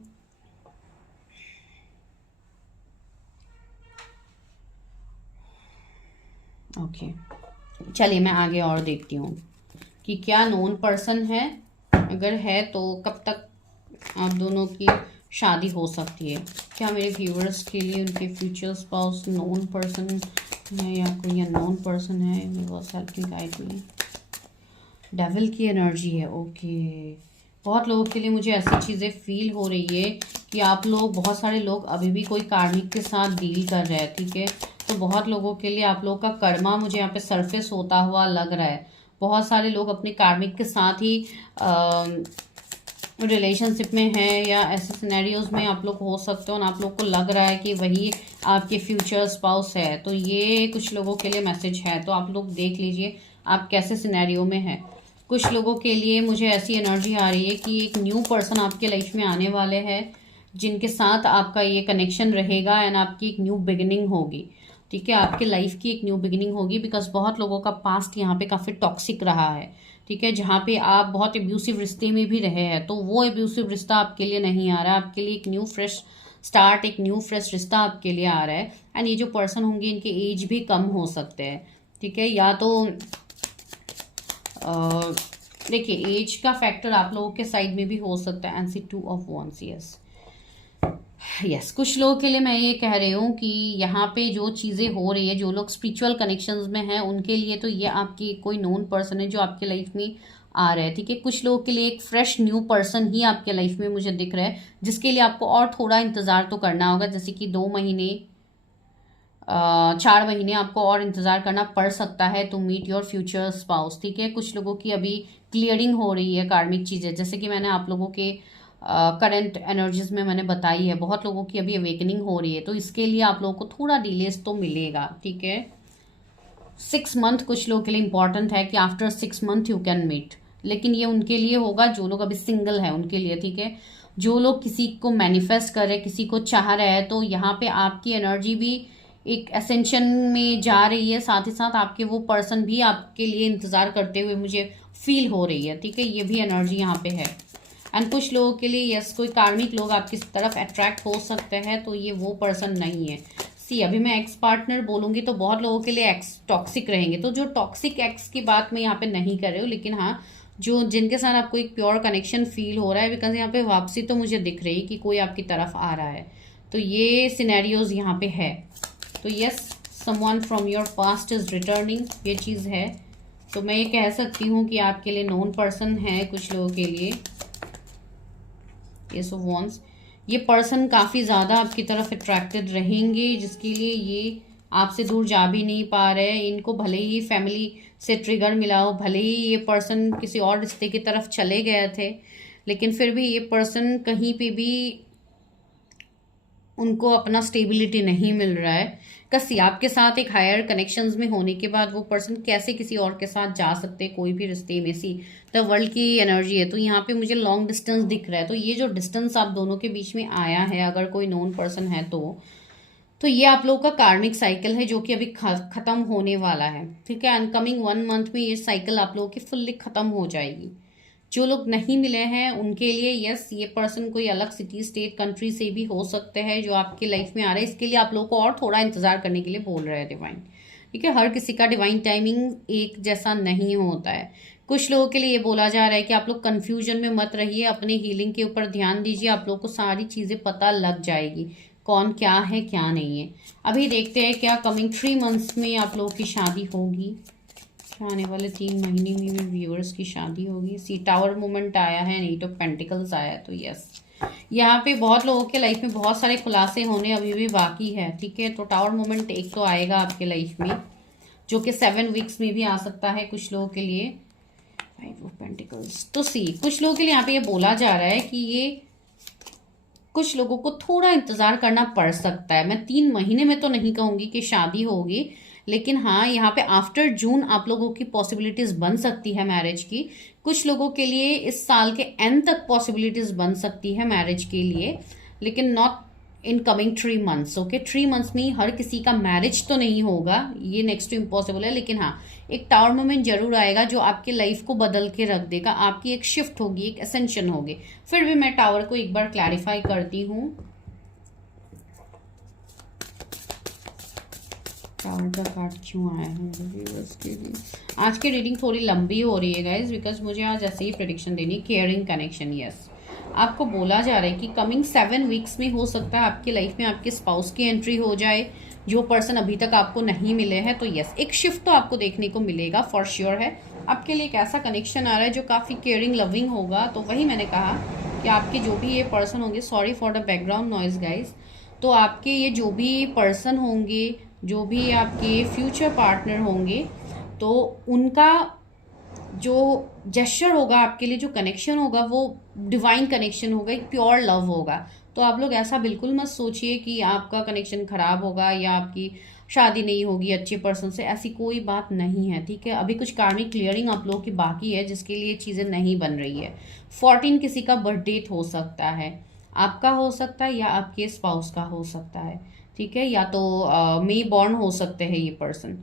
ओके, चलिए मैं आगे और देखती हूँ कि क्या नोन पर्सन है, अगर है तो कब तक आप दोनों की शादी हो सकती है। क्या मेरे व्यूअर्स के लिए उनके फ्यूचर स्पाउस नोन पर्सन है या कोई अननोन पर्सन है, universe help me guide me. Devil की एनर्जी है, ओके। बहुत लोगों के लिए मुझे ऐसी चीज़ें फील हो रही है कि आप लोग, बहुत सारे लोग अभी भी कोई कार्मिक के साथ डील कर रहे हैं, ठीक है। तो बहुत लोगों के लिए आप लोगों का कर्मा मुझे यहाँ पे सरफेस होता हुआ लग रहा है। बहुत सारे लोग अपने कार्मिक के साथ ही रिलेशनशिप में हैं, या ऐसे सिनेरियोज में आप लोग हो सकते हो, और आप लोग को लग रहा है कि वही आपके फ्यूचर स्पाउस है। तो ये कुछ लोगों के लिए मैसेज है, तो आप लोग देख लीजिए आप कैसे सिनेरियो में हैं। कुछ लोगों के लिए मुझे ऐसी एनर्जी आ रही है कि एक न्यू पर्सन आपके लाइफ में आने वाले हैं, जिनके साथ आपका ये कनेक्शन रहेगा, एंड आपकी एक न्यू बिगिनिंग होगी, ठीक है। आपके लाइफ की एक न्यू बिगिनिंग होगी, बिकॉज बहुत लोगों का पास्ट यहाँ पे काफ़ी टॉक्सिक रहा है, ठीक है, जहाँ पे आप बहुत एब्यूसिव रिश्ते में भी रहे हैं। तो वो एब्यूसिव रिश्ता आपके लिए नहीं आ रहा है, आपके लिए एक न्यू फ्रेश स्टार्ट, एक न्यू फ्रेश रिश्ता आपके लिए आ रहा है। एंड ये जो पर्सन होंगे इनके एज भी कम हो सकते हैं, ठीक है। या तो देखिए एज का फैक्टर आप लोगों के साइड में भी हो सकता है। And see 2 of wands, yes कुछ लोगों के लिए मैं ये कह रही हूँ कि यहाँ पे जो चीज़ें हो रही है, जो लोग स्पिरिचुअल कनेक्शंस में हैं उनके लिए तो ये आपकी कोई नोन पर्सन है जो आपके लाइफ में आ रहा है, ठीक है। कुछ लोगों के लिए एक फ्रेश न्यू पर्सन ही आपके लाइफ में मुझे दिख रहा है, जिसके लिए आपको और थोड़ा इंतज़ार तो करना होगा, जैसे कि 2 महीने 4 महीने आपको और इंतज़ार करना पड़ सकता है to meet your future spouse, ठीक है। कुछ लोगों की अभी क्लियरिंग हो रही है कार्मिक चीज़ें, जैसे कि मैंने आप लोगों के करंट एनर्जीज में मैंने बताई है, बहुत लोगों की अभी अवेकनिंग हो रही है, तो इसके लिए आप लोगों को थोड़ा डिलेस तो मिलेगा, ठीक है। 6 मंथ कुछ लोगों के लिए इंपॉर्टेंट है कि after 6 month you can meet, लेकिन ये उनके लिए होगा जो लोग अभी सिंगल है उनके लिए, ठीक है। जो लोग किसी को मैनिफेस्ट कर रहे, किसी को चाह रहे हैं, तो यहाँ पे आपकी एनर्जी भी एक एसेंशन में जा रही है, साथ ही साथ आपके वो पर्सन भी आपके लिए इंतज़ार करते हुए मुझे फील हो रही है, ठीक है। ये भी एनर्जी यहाँ पे है। एंड कुछ लोगों के लिए यस, कोई कार्मिक लोग आपकी तरफ अट्रैक्ट हो सकते हैं, तो ये वो पर्सन नहीं है। सी, अभी मैं एक्स पार्टनर बोलूंगी तो बहुत लोगों के लिए एक्स टॉक्सिक रहेंगे, तो जो टॉक्सिक एक्स की बात मैं यहाँ पे नहीं कर रही हूँ, लेकिन हाँ, जो जिनके साथ आपको एक प्योर कनेक्शन फील हो रहा है, बिकॉज यहाँ पे वापसी तो मुझे दिख रही है कि कोई आपकी तरफ आ रहा है, तो ये सिनेरियोज यहाँ पे है। तो yes, someone from your past is returning, ये चीज़ है। तो मैं ये कह सकती हूँ कि आपके लिए नोन पर्सन है कुछ लोगों के लिए। एस ऑफ वॉन्ड्स, ये पर्सन काफ़ी ज़्यादा आपकी तरफ अट्रैक्टेड रहेंगे, जिसके लिए ये आपसे दूर जा भी नहीं पा रहे हैं। इनको भले ही फैमिली से ट्रिगर मिला हो, भले ही ये पर्सन किसी और रिश्ते की तरफ चले गए थे, लेकिन फिर भी ये पर्सन कहीं पे भी उनको अपना स्टेबिलिटी नहीं मिल रहा है। कसी आपके साथ एक हायर कनेक्शंस में होने के बाद वो पर्सन कैसे किसी और के साथ जा सकते, कोई भी रिश्ते में, सी द वर्ल्ड की एनर्जी है। तो यहाँ पे मुझे लॉन्ग डिस्टेंस दिख रहा है, तो ये जो डिस्टेंस आप दोनों के बीच में आया है, अगर कोई नोन पर्सन है तो ये आप लोगों का कार्मिक साइकिल है, जो कि अभी खत्म होने वाला है, ठीक है। अनकमिंग 1 मंथ में ये साइकिल आप लोगों की फुल्ली खत्म हो जाएगी। जो लोग नहीं मिले हैं उनके लिए यस, ये पर्सन कोई अलग सिटी, स्टेट, कंट्री से भी हो सकते हैं जो आपकी लाइफ में आ रहे हैं। इसके लिए आप लोगों को और थोड़ा इंतजार करने के लिए बोल रहे हैं डिवाइन, ठीक है। हर किसी का डिवाइन टाइमिंग एक जैसा नहीं होता है। कुछ लोगों के लिए ये बोला जा रहा है कि आप लोग कंफ्यूजन में मत रहिए, अपने हीलिंग के ऊपर ध्यान दीजिए, आप लोग को सारी चीजें पता लग जाएगी, कौन क्या है क्या नहीं है। अभी देखते हैं क्या कमिंग 3 मंथ्स में आप लोगों की शादी होगी, आने वाले 3 महीने में भी व्यूअर्स की शादी होगी। सी, टावर मोमेंट आया है, एट ऑफ पेंटिकल्स आया है, तो यस, यहाँ पे बहुत लोगों के लाइफ में बहुत सारे खुलासे होने अभी भी बाकी है, ठीक है। तो टावर मोमेंट एक तो आएगा आपके लाइफ में, जो कि 7 वीक्स में भी आ सकता है कुछ लोगों के लिए। 5 ऑफ पेंटिकल्स, तो सी, कुछ लोगों के लिए यहाँ पे ये बोला जा रहा है कि ये कुछ लोगों को थोड़ा इंतजार करना पड़ सकता है। मैं 3 महीने में तो नहीं कहूंगी कि शादी होगी, लेकिन हाँ, यहाँ पे आफ्टर जून आप लोगों की पॉसिबिलिटीज बन सकती है मैरिज की। कुछ लोगों के लिए इस साल के एंड तक पॉसिबिलिटीज बन सकती है मैरिज के लिए, लेकिन not in coming 3 months, okay. 3 months में हर किसी का मैरिज तो नहीं होगा, ये नेक्स्ट टू इम्पॉसिबल है, लेकिन हाँ, एक टावर मोमेंट जरूर आएगा जो आपके लाइफ को बदल के रख देगा। आपकी एक शिफ्ट होगी, एक एसेंशन होगी। फिर भी मैं टावर को एक बार क्लैरिफाई करती हूँ। टावर का कार्ड क्यों आया है व्यूअर्स के लिए? आज की रीडिंग थोड़ी लंबी हो रही है गाइज, बिकॉज मुझे आज ऐसे ही प्रेडिक्शन देनी। केयरिंग कनेक्शन, यस, आपको बोला जा रहा है कि कमिंग 7 वीक्स में हो सकता है आपकी लाइफ में आपके स्पाउस की एंट्री हो जाए, जो पर्सन अभी तक आपको नहीं मिले हैं। तो यस, एक शिफ्ट तो आपको देखने को मिलेगा, फॉर श्योर है। आपके लिए एक ऐसा कनेक्शन आ रहा है जो काफ़ी केयरिंग, लविंग होगा। तो वही मैंने कहा कि आपके जो भी ये पर्सन होंगे, sorry for the background noise guys, तो आपके ये जो भी पर्सन होंगे, जो भी आपके फ्यूचर पार्टनर होंगे, तो उनका जो जेस्चर होगा आपके लिए, जो कनेक्शन होगा, वो डिवाइन कनेक्शन होगा, एक प्योर लव होगा। तो आप लोग ऐसा बिल्कुल मत सोचिए कि आपका कनेक्शन खराब होगा या आपकी शादी नहीं होगी अच्छे पर्सन से, ऐसी कोई बात नहीं है, ठीक है। अभी कुछ कार्मिक क्लियरिंग आप लोगों की बाकी है, जिसके लिए चीज़ें नहीं बन रही है। 14 किसी का बर्थ डेट हो सकता है, आपका हो सकता है या आपके स्पाउस का हो सकता है, ठीक है। या तो मे बॉर्न हो सकते हैं ये पर्सन,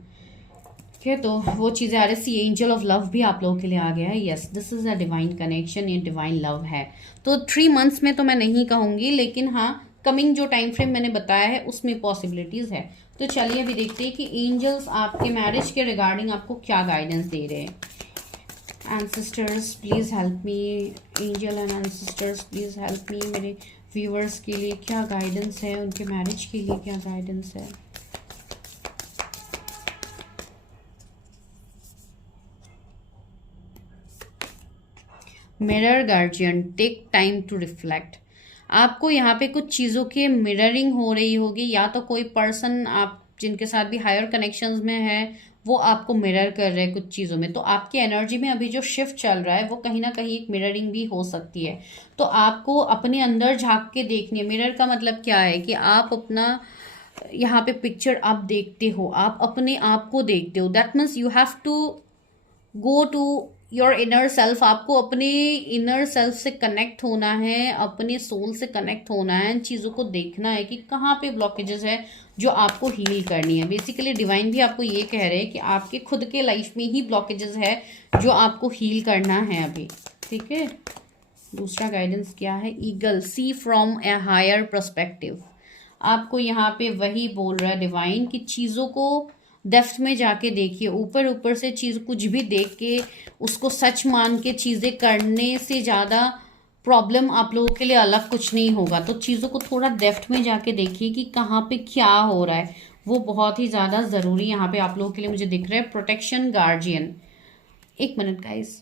ठीक है। तो वो चीज़ें आ रही। सी, एंजल ऑफ लव भी आप लोगों के लिए आ गया है। Yes, this is a divine connection, ये डिवाइन लव है। तो 3 मंथ्स में तो मैं नहीं कहूँगी, लेकिन हाँ, कमिंग जो टाइम फ्रेम मैंने बताया है उसमें पॉसिबिलिटीज है। तो चलिए अभी देखते हैं कि एंजल्स आपके मैरिज के रिगार्डिंग आपको क्या गाइडेंस दे रहे हैं। Ancestors please help me, angel and ancestors please help me. मेरे व्यूअर्स के लिए क्या गाइडेंस है, उनके मैरिज के लिए क्या गाइडेंस है। Mirror guardian, take time to reflect. आपको यहाँ पे कुछ चीज़ों की मिररिंग हो रही होगी, या तो कोई पर्सन आप जिनके साथ भी हायर कनेक्शंस में है वो आपको मिरर कर रहे हैं कुछ चीज़ों में। तो आपकी एनर्जी में अभी जो शिफ्ट चल रहा है वो कहीं ना कहीं एक मिररिंग भी हो सकती है। तो आपको अपने अंदर झांक के देखनी है। मिरर का मतलब क्या है कि आप अपना यहाँ पे पिक्चर आप देखते हो, आप अपने आप को देखते हो। That means you have to go to your inner self, आपको अपने इनर सेल्फ से कनेक्ट होना है, अपने सोल से कनेक्ट होना है, इन चीज़ों को देखना है कि कहाँ पे ब्लॉकेजेस है जो आपको हील करनी है। बेसिकली डिवाइन भी आपको ये कह रहे हैं कि आपके खुद के लाइफ में ही ब्लॉकेजेस है जो आपको हील करना है अभी, ठीक है। दूसरा गाइडेंस क्या है? Eagle, see from a higher perspective. आपको यहाँ पे वही बोल रहा है डिवाइन कि चीज़ों को डेप्थ में जाके देखिए, ऊपर ऊपर से चीज़ कुछ भी देख के उसको सच मान के चीज़ें करने से ज़्यादा प्रॉब्लम आप लोगों के लिए अलग कुछ नहीं होगा। तो चीज़ों को थोड़ा डेप्थ में जाके देखिए कि कहाँ पे क्या हो रहा है, वो बहुत ही ज़्यादा ज़रूरी यहाँ पे आप लोगों के लिए मुझे दिख रहा है। प्रोटेक्शन गार्जियन, एक मिनट गाइस,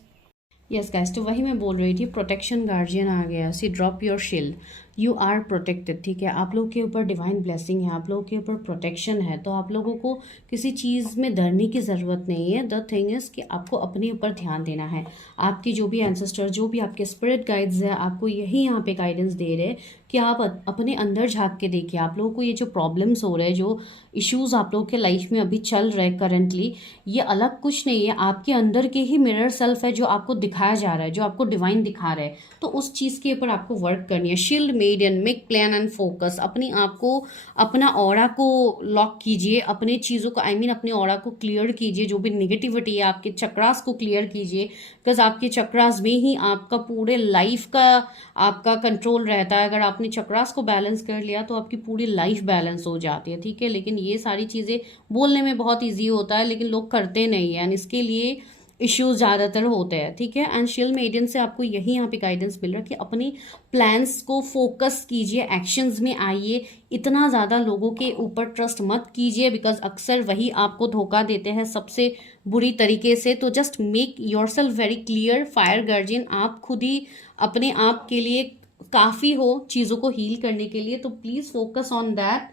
यस गाइस, तो वही मैं बोल रही थी, प्रोटेक्शन गार्जियन आ गया। See drop your shield, you are protected, ठीक है। आप लोग के ऊपर डिवाइन ब्लेसिंग है, आप लोगों के ऊपर प्रोटेक्शन है, तो आप लोगों को किसी चीज़ में डरने की ज़रूरत नहीं है। द थिंग इज़ कि आपको अपने ऊपर ध्यान देना है। आपकी जो भी एंसेस्टर, जो भी आपके स्पिरिट गाइड्स हैं, आपको यही यहाँ पे गाइडेंस दे रहे हैं कि आप अपने अंदर झांक के देखिए। आप लोगों को ये जो प्रॉब्लम्स हो रहे हैं, जो इश्यूज आप लोगों के लाइफ में अभी चल रहे हैं करंटली, ये अलग कुछ नहीं है, आपके अंदर के ही मिरर सेल्फ है जो आपको दिखाया जा रहा है, जो आपको डिवाइन दिखा रहा है। तो उस चीज़ के ऊपर आपको वर्क करनी है। Shield median, make plan and focus. अपने आप को, अपना ऑरा को लॉक कीजिए, अपने चीज़ों को अपने ऑरा को क्लियर कीजिए, जो भी निगेटिविटी है आपके चक्रास को क्लियर कीजिए, बिकॉज आपके चक्रास में ही आपका पूरे लाइफ का आपका कंट्रोल रहता है। अगर आपने चक्रास को बैलेंस कर लिया तो आपकी पूरी लाइफ बैलेंस हो जाती है, ठीक है। लेकिन ये सारी चीज़ें बोलने में बहुत ईजी होता है, लेकिन लोग करते नहीं हैं, इसके लिए इश्यूज ज़्यादातर होते हैं, ठीक है। एंड शील्ड मेडियन से आपको यही यहाँ पे गाइडेंस मिल रहा है कि अपनी प्लान्स को फोकस कीजिए, एक्शंस में आइए। इतना ज़्यादा लोगों के ऊपर ट्रस्ट मत कीजिए, बिकॉज अक्सर वही आपको धोखा देते हैं सबसे बुरी तरीके से। तो just make your self very clear. Fire guardian, आप खुद ही अपने आप के लिए काफ़ी हो चीज़ों को हील करने के लिए, तो please focus on that.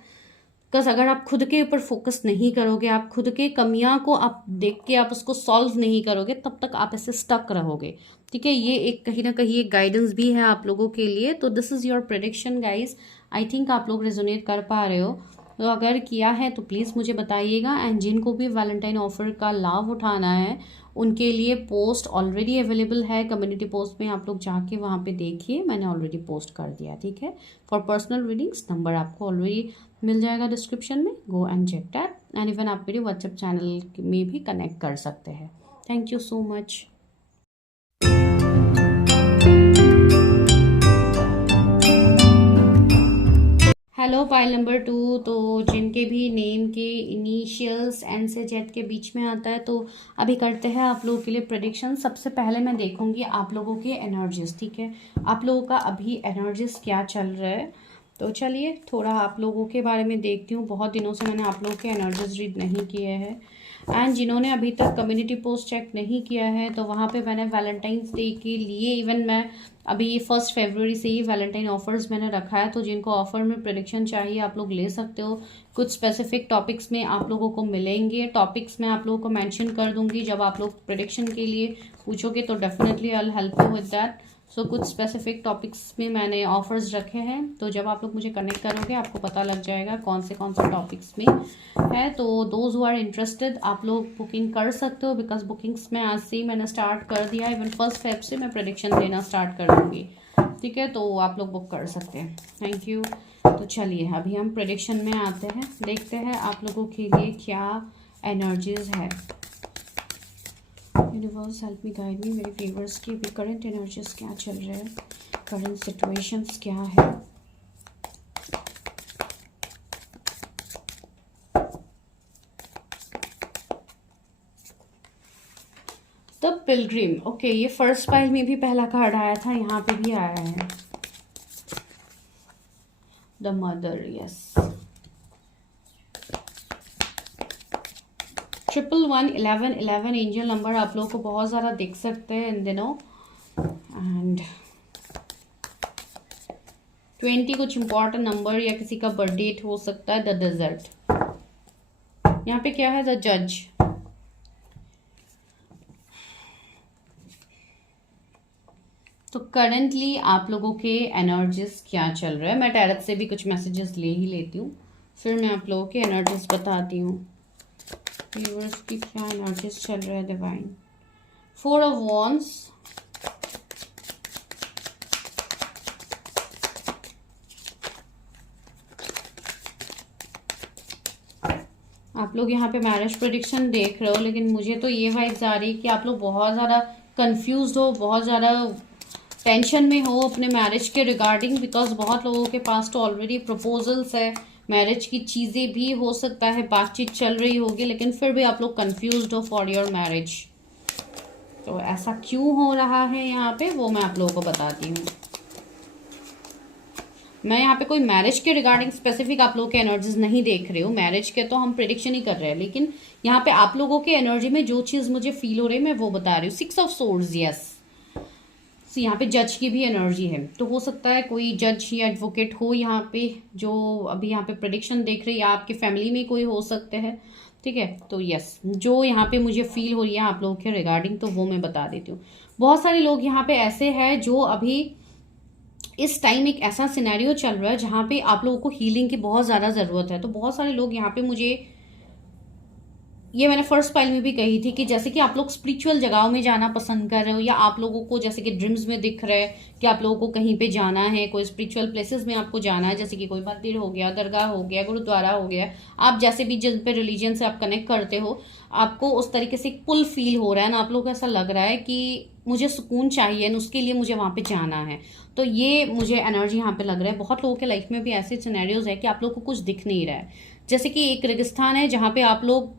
Because अगर आप खुद के ऊपर फोकस नहीं करोगे, आप खुद के कमियां को आप देख के आप उसको सॉल्व नहीं करोगे, तब तक आप ऐसे स्टक रहोगे, ठीक है। ये एक कहीं ना कहीं एक गाइडेंस भी है आप लोगों के लिए। तो this is your prediction guys. I think आप लोग रेजोनेट कर पा रहे हो, तो अगर किया है तो प्लीज़ मुझे बताइएगा। एंड जिनको भी वैलेंटाइन ऑफर का लाभ उठाना है, उनके लिए पोस्ट ऑलरेडी अवेलेबल है कम्युनिटी पोस्ट में, आप लोग जाके वहाँ पे देखिए, मैंने ऑलरेडी पोस्ट कर दिया, ठीक है। फॉर पर्सनल रीडिंग्स नंबर आपको ऑलरेडी मिल जाएगा डिस्क्रिप्शन में, go and check that. And even आप मेरे व्हाट्सएप चैनल में भी कनेक्ट कर सकते हैं। Thank you so much. Hello pile number 2, तो जिनके भी नेम के इनिशियल्स एन से जेड के बीच में आता है, तो अभी करते हैं आप लोगों के लिए प्रेडिक्शन। सबसे पहले मैं देखूंगी आप लोगों के एनर्जीज, ठीक है। आप लोगों का अभी एनर्जीज क्या चल रहा है, तो चलिए थोड़ा आप लोगों के बारे में देखती हूँ। बहुत दिनों से मैंने आप लोगों के एनर्जीज रीड नहीं किए हैं। एंड जिन्होंने अभी तक कम्युनिटी पोस्ट चेक नहीं किया है, तो वहाँ पे मैंने वैलेंटाइंस डे के लिए, इवन मैं अभी 1 फरवरी से ही वैलेंटाइन ऑफर्स मैंने रखा है, तो जिनको ऑफर में प्रेडिक्शन चाहिए आप लोग ले सकते हो। कुछ स्पेसिफिक टॉपिक्स में आप लोगों को मिलेंगे, टॉपिक्स मैं आप लोगों को मेंशन कर दूंगी। जब आप लोग प्रेडिक्शन के लिए पूछोगे तो definitely I will help you with that. So कुछ स्पेसिफिक टॉपिक्स में मैंने ऑफर्स रखे हैं, तो जब आप लोग मुझे कनेक्ट करोगे आपको पता लग जाएगा कौन से टॉपिक्स में है। तो दोज हु आर इंटरेस्टेड आप लोग बुकिंग कर सकते हो, बिकॉज बुकिंग्स में आज से ही मैंने स्टार्ट कर दिया। इवन 1 फेब से मैं प्रेडिक्शन देना स्टार्ट कर दूँगी, ठीक है। तो आप लोग बुक कर सकते हैं, थैंक यू। तो चलिए अभी हम प्रेडिक्शन में आते हैं, देखते हैं आप लोगों के लिए क्या एनर्जीज है। Universe help me guide me, मेरे व्यूअर्स की भी करंट एनर्जीज क्या चल रहे हैं, करंट सिचुएशंस क्या है। द पिलग्रिम, ओके, ये फर्स्ट पाइल में भी पहला कार्ड आया था, यहाँ पे भी आया है the mother, yes. 111 11 11 angel number आप लोगों को बहुत ज़्यादा दिख सकते हैं इन दिनों। एंड 20 कुछ इंपॉर्टेंट नंबर या किसी का बर्थ डेट हो सकता है। द डेजर्ट, यहाँ पे क्या है, द जज। तो करंटली आप लोगों के एनर्जीज क्या चल रहा है, मैं टैरट से भी कुछ मैसेजेस ले ही लेती हूँ, फिर मैं आप लोगों के एनर्जीज बताती हूँ। व्यूअर्स की क्या एनर्जीज चल रहा है डिवाइन। 4 of Wands, आप लोग यहाँ पे मैरिज प्रेडिक्शन देख रहे हो, लेकिन मुझे तो ये वाइब्स आ रही है कि आप लोग बहुत ज़्यादा कंफ्यूज हो, बहुत ज़्यादा टेंशन में हो अपने मैरिज के रिगार्डिंग, बिकॉज बहुत लोगों के पास तो ऑलरेडी प्रपोजल्स है, मैरिज की चीज़ें भी हो सकता है, बातचीत चल रही होगी, लेकिन फिर भी आप लोग कंफ्यूज हो फॉर योर मैरिज। तो ऐसा क्यों हो रहा है यहाँ पे, वो मैं आप लोगों को बताती हूँ। मैं यहाँ पे कोई मैरिज के रिगार्डिंग स्पेसिफिक आप लोगों के एनर्जीज नहीं देख रही हूँ, मैरिज के तो हम प्रिडिक्शन ही कर रहे हैं, लेकिन यहाँ पे आप लोगों के एनर्जी में जो चीज़ मुझे फील हो रही है मैं वो बता रही हूँ। 6 ऑफ सोर्ड्स, यस। यहाँ पे जज की भी एनर्जी है, तो हो सकता है कोई जज या एडवोकेट हो यहाँ पे जो अभी यहाँ पे प्रेडिक्शन देख रही है, या आपके फैमिली में कोई हो सकते हैं, ठीक है। तो यस, जो यहाँ पे मुझे फील हो रही है आप लोगों के रिगार्डिंग, तो वो मैं बता देती हूँ। बहुत सारे लोग यहाँ पे ऐसे हैं जो अभी इस टाइम एक ऐसा सिनेरियो चल रहा है जहाँ पे आप लोगों को हीलिंग की बहुत ज़्यादा ज़रूरत है। तो बहुत सारे लोग यहाँ पे मुझे, ये मैंने फर्स्ट पाइल में भी कही थी कि जैसे कि आप लोग स्पिरिचुअल जगहों में जाना पसंद कर रहे हो, या आप लोगों को जैसे कि ड्रीम्स में दिख रहा है कि आप लोगों को कहीं पे जाना है, कोई स्पिरिचुअल प्लेसेस में आपको जाना है, जैसे कि कोई मंदिर हो गया, दरगाह हो गया, गुरुद्वारा हो गया, आप जैसे भी जिन पे रिलीजन से आप कनेक्ट करते हो, आपको उस तरीके से एक पुल फील हो रहा है ना, आप लोगों को ऐसा लग रहा है कि मुझे सुकून चाहिए, उसके लिए मुझे वहां पे जाना है। तो ये मुझे एनर्जी यहाँ पे लग रहा है। बहुत लोगों के लाइफ में भी ऐसे सिनेरियोज है कि आप लोग को कुछ दिख नहीं रहा है, जैसे कि एक रेगिस्तान है जहाँ पे आप लोग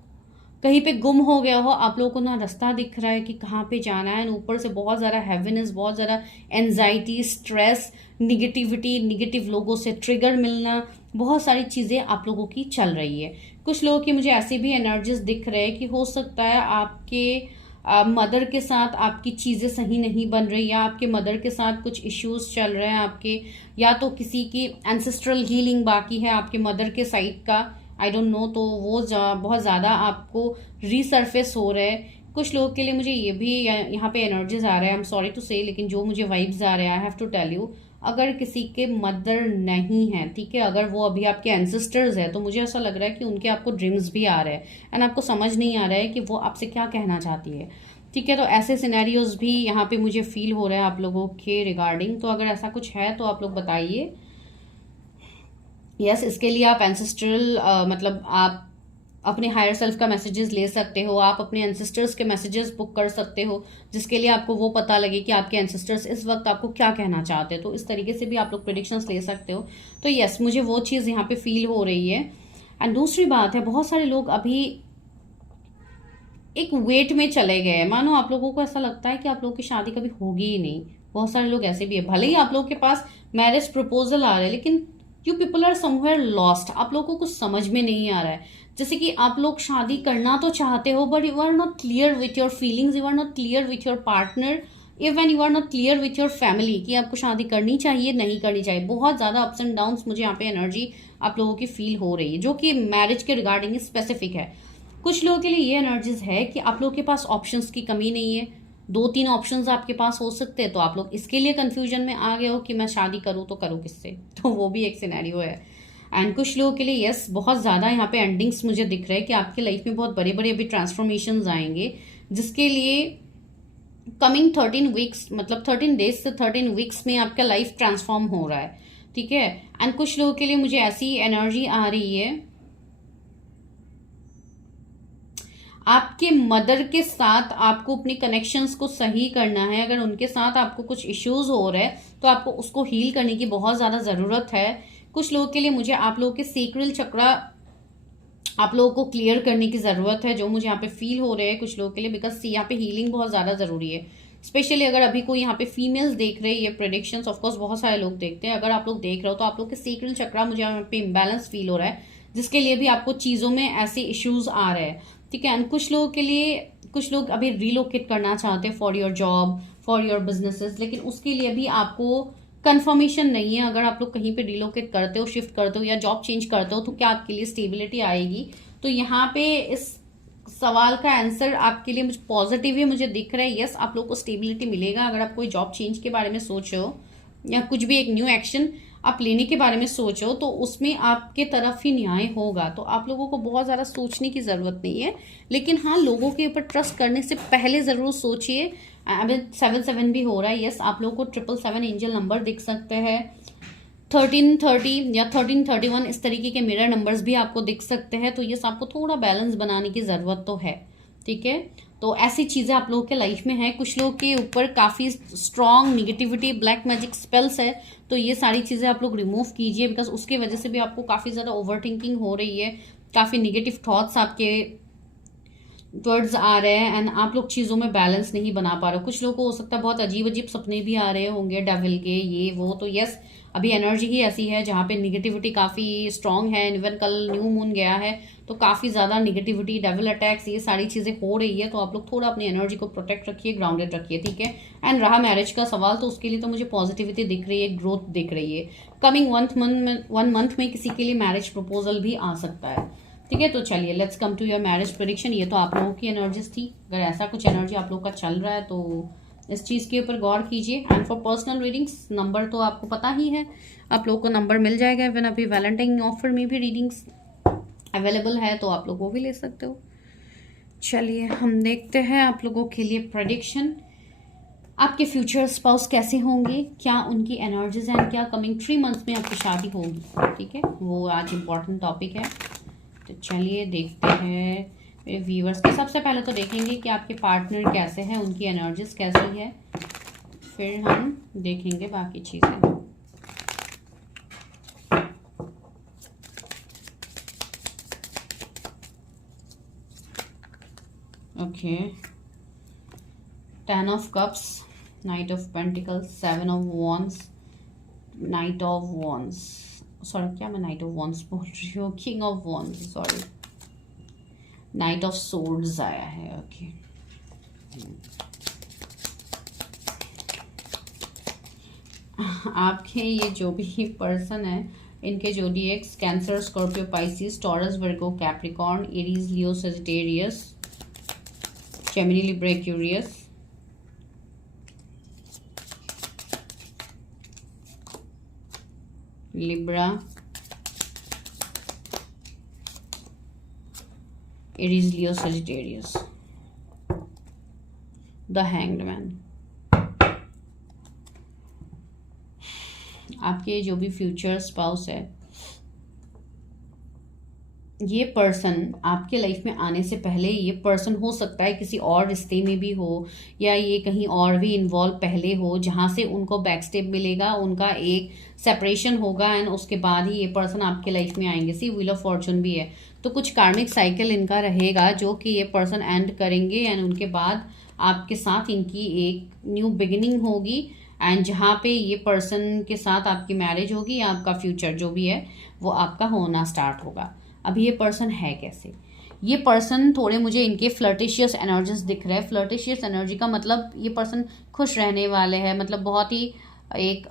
कहीं पे गुम हो गया हो, आप लोगों को ना रास्ता दिख रहा है कि कहाँ पे जाना है, ऊपर से बहुत ज़्यादा हैवीनेस, बहुत ज़्यादा एंजाइटी, स्ट्रेस, निगेटिविटी, निगेटिव लोगों से ट्रिगर मिलना, बहुत सारी चीज़ें आप लोगों की चल रही है। कुछ लोगों की मुझे ऐसी भी एनर्जीज दिख रहे हैं कि हो सकता है आपके मदर के साथ आपकी चीज़ें सही नहीं बन रही, या आपके मदर के साथ कुछ इश्यूज चल रहे हैं आपके, या तो किसी की एंसेस्ट्रल हीलिंग बाकी है आपके मदर के साइड का, आई डोंट नो, तो वो बहुत ज़्यादा आपको रीसर्फेस हो रहा है। कुछ लोगों के लिए मुझे ये भी यहाँ पे एनर्जीज आ रहा है, आई एम सॉरी टू से, लेकिन जो मुझे वाइब्स आ रहे हैं, I have to tell you, अगर किसी के मदर नहीं है, ठीक है, अगर वो अभी आपके एंसेस्टर्स है, तो मुझे ऐसा लग रहा है कि उनके आपको ड्रीम्स भी आ रहे हैं, एंड आपको समझ नहीं आ रहा है कि वो आपसे क्या कहना चाहती है, ठीक है। तो ऐसे सिनेरियोज भी यहाँ पे मुझे फील हो रहा है आप लोगों के रिगार्डिंग। तो अगर ऐसा कुछ है तो आप लोग बताइए। यस, इसके लिए आप एंसेस्ट्रल मतलब आप अपने हायर सेल्फ का मैसेजेस ले सकते हो, आप अपने एंसेस्टर्स के मैसेजेस बुक कर सकते हो, जिसके लिए आपको वो पता लगे कि आपके एंसेस्टर्स इस वक्त आपको क्या कहना चाहते हैं। तो इस तरीके से भी आप लोग प्रेडिक्शंस ले सकते हो। तो यस, मुझे वो चीज़ यहाँ पे फील हो रही है। एंड दूसरी बात है, बहुत सारे लोग अभी एक वेट में चले गए हैं, मानो आप लोगों को ऐसा लगता है कि आप लोगों की शादी कभी होगी ही नहीं। बहुत सारे लोग ऐसे भी है, भले ही आप लोगों के पास मैरिज प्रपोजल आ रहा है, लेकिन you people are somewhere lost, आप लोगों को कुछ समझ में नहीं आ रहा है। जैसे कि आप लोग शादी करना तो चाहते हो, but you are not clear with your feelings, you are not clear with your partner, even you are not clear with your family कि आपको शादी करनी चाहिए नहीं करनी चाहिए। बहुत ज्यादा अप्स एंड डाउन्स मुझे यहाँ पे एनर्जी आप लोगों की फील हो रही है, जो कि मैरिज के रिगार्डिंग स्पेसिफिक है। कुछ लोगों के लिए ये एनर्जीज है कि आप लोगों के पास ऑप्शंस की कमी नहीं है, 2-3 ऑप्शंस आपके पास हो सकते हैं, तो आप लोग इसके लिए कंफ्यूजन में आ गए हो कि मैं शादी करूं तो करूं किससे, तो वो भी एक सिनेरियो है। एंड कुछ लोगों के लिए यस, बहुत ज़्यादा यहाँ पे एंडिंग्स मुझे दिख रहा है कि आपके लाइफ में बहुत बड़े बड़े अभी ट्रांसफॉर्मेशंस आएंगे, जिसके लिए कमिंग 13 वीक्स, मतलब 13 डेज से 13 वीक्स में आपका लाइफ ट्रांसफॉर्म हो रहा है, ठीक है। एंड कुछ लोगों के लिए मुझे ऐसी एनर्जी आ रही है, आपके मदर के साथ आपको अपने कनेक्शंस को सही करना है। अगर उनके साथ आपको कुछ इश्यूज हो रहे हैं तो आपको उसको हील करने की बहुत ज़्यादा ज़रूरत है। कुछ लोगों के लिए मुझे आप लोगों के सेक्रल चक्रा आप लोगों को क्लियर करने की ज़रूरत है, जो मुझे यहाँ पे फील हो रहे हैं कुछ लोगों के लिए, बिकॉज यहाँ पे हीलिंग बहुत ज़्यादा ज़रूरी है। स्पेशली अगर अभी कोई यहाँ पे फीमेल्स देख रहे हैं, ये प्रेडिक्शंस ऑफकोर्स बहुत सारे लोग देखते हैं, अगर आप लोग देख रहे हो तो आप लोग के सेक्रल चक्रा मुझे यहाँ पे इम्बैलेंस फील हो रहा है, जिसके लिए भी आपको चीज़ों में ऐसे इश्यूज आ रहे हैं, ठीक है। एंड कुछ लोगों के लिए, कुछ लोग अभी रिलोकेट करना चाहते हैं for your job, for your businesses, लेकिन उसके लिए भी आपको कंफर्मेशन नहीं है। अगर आप लोग कहीं पे रिलोकेट करते हो, शिफ्ट करते हो या जॉब चेंज करते हो, तो क्या आपके लिए स्टेबिलिटी आएगी? तो यहाँ पे इस सवाल का आंसर आपके लिए मुझे पॉजिटिव ही मुझे दिख रहा है। यस, आप लोग को स्टेबिलिटी मिलेगा। अगर आप कोई जॉब चेंज के बारे में सोच रहे हो या कुछ भी एक न्यू एक्शन आप लेने के बारे में सोचो तो उसमें आपके तरफ ही न्याय होगा। तो आप लोगों को बहुत ज़्यादा सोचने की ज़रूरत नहीं है, लेकिन हाँ, लोगों के ऊपर ट्रस्ट करने से पहले ज़रूर सोचिए। अभी 7-7 भी हो रहा है। यस, आप लोगों को 777 एंजल नंबर दिख सकते हैं, 1330 या 1331 इस तरीके के मिरर नंबर्स भी आपको दिख सकते हैं। तो यस, आपको थोड़ा बैलेंस बनाने की ज़रूरत तो है, ठीक है। तो ऐसी चीज़ें आप लोगों के लाइफ में है। कुछ लोग के ऊपर काफ़ी strong negativity, black magic spells है, तो ये सारी चीज़ें आप लोग रिमूव कीजिए, बिकॉज उसके वजह से भी आपको काफ़ी ज़्यादा ओवर थिंकिंग हो रही है, काफ़ी निगेटिव थॉट्स आपके वर्ड्स आ रहे हैं, एंड आप लोग चीज़ों में बैलेंस नहीं बना पा रहे हो। कुछ लोगों को हो सकता है बहुत अजीब अजीब सपने भी आ रहे होंगे डेविल के, ये वो। तो यस, अभी एनर्जी ही ऐसी है जहाँ पे निगेटिविटी काफ़ी स्ट्रांग है। इवन कल न्यू मून गया है, तो काफ़ी ज़्यादा निगेटिविटी, डेविल अटैक्स, ये सारी चीज़ें हो रही है। तो आप लोग थोड़ा अपनी एनर्जी को प्रोटेक्ट रखिए, ग्राउंडेड रखिए, ठीक है। एंड रहा मैरिज का सवाल, तो उसके लिए तो मुझे पॉजिटिविटी दिख रही है, ग्रोथ दिख रही है। कमिंग 1 मंथ में किसी के लिए मैरिज प्रपोजल भी आ सकता है, ठीक है। तो चलिए, let's come to your marriage prediction. ये तो आप लोगों की एनर्जीज थी। अगर ऐसा कुछ एनर्जी आप लोग का चल रहा है तो इस चीज़ के ऊपर गौर कीजिए। And for personal readings, number तो आपको पता ही है, आप लोगों को नंबर मिल जाएगा। इवन अभी वैलेंटाइन ऑफर में भी रीडिंग्स अवेलेबल है, तो आप लोग वो भी ले सकते हो। चलिए, हम देखते हैं आप लोगों के लिए प्रेडिक्शन। आपके फ्यूचर स्पाउस कैसे होंगे, क्या उनकी एनर्जीज हैं, क्या कमिंग 3 मंथ्स में आपकी शादी होगी, ठीक है। वो आज इम्पॉर्टेंट टॉपिक है। तो चलिए देखते हैं मेरे व्यूवर्स के। सबसे पहले तो देखेंगे कि आपके पार्टनर कैसे हैं, उनकी एनर्जीज कैसी है, फिर हम देखेंगे बाकी चीज़ें। Okay, 10 of cups, night of pentacles, 7 of wands, night of wands, sorry क्या मैं नाइट ऑफ वॉन्ड्स बोल रही हूँ, king of wands, sorry, night of swords आया है। ओके, आपके ये जो भी पर्सन है, इनके zodiacs Cancer, Scorpio, Pisces, Taurus, Virgo, Capricorn, Aries, Leo, Sagittarius, Gemini, Libra, Aquarius, Libra, Aries, Leo, Sagittarius, the hanged man. आपके जो भी फ्यूचर स्पाउस है, ये पर्सन आपके लाइफ में आने से पहले, ये पर्सन हो सकता है किसी और रिश्ते में भी हो, या ये कहीं और भी इन्वॉल्व पहले हो, जहाँ से उनको बैक स्टेप मिलेगा, उनका एक सेपरेशन होगा, एंड उसके बाद ही ये पर्सन आपके लाइफ में आएंगे। सी व्हील ऑफ फॉर्चून भी है, तो कुछ कार्मिक साइकिल इनका रहेगा जो कि ये पर्सन एंड करेंगे, एंड उनके बाद आपके साथ इनकी एक न्यू बिगिनिंग होगी, एंड जहाँ पे ये पर्सन के साथ आपकी मैरिज होगी, या आपका फ्यूचर जो भी है वो आपका होना स्टार्ट होगा। अभी ये पर्सन है कैसे, ये पर्सन थोड़े मुझे इनके फ्लर्टिशियस एनर्जीज दिख रहे हैं। फ्लर्टिशियस एनर्जी का मतलब ये पर्सन खुश रहने वाले हैं, मतलब बहुत ही एक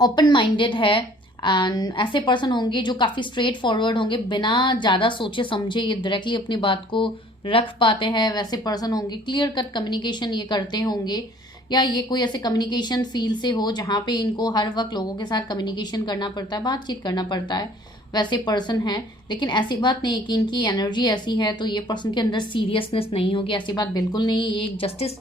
ओपन माइंडेड है, एंड ऐसे पर्सन होंगे जो काफ़ी स्ट्रेट फॉरवर्ड होंगे, बिना ज़्यादा सोचे समझे ये डायरेक्टली अपनी बात को रख पाते हैं, वैसे पर्सन होंगे। क्लियर कट कम्युनिकेशन ये करते होंगे, या ये कोई ऐसे कम्युनिकेशन फील्ड से हो जहाँ पे इनको हर वक्त लोगों के साथ कम्युनिकेशन करना पड़ता है, बातचीत करना पड़ता है, वैसे पर्सन है। लेकिन ऐसी बात नहीं है कि इनकी एनर्जी ऐसी है तो ये पर्सन के अंदर सीरियसनेस नहीं होगी, ऐसी बात बिल्कुल नहीं। ये एक जस्टिस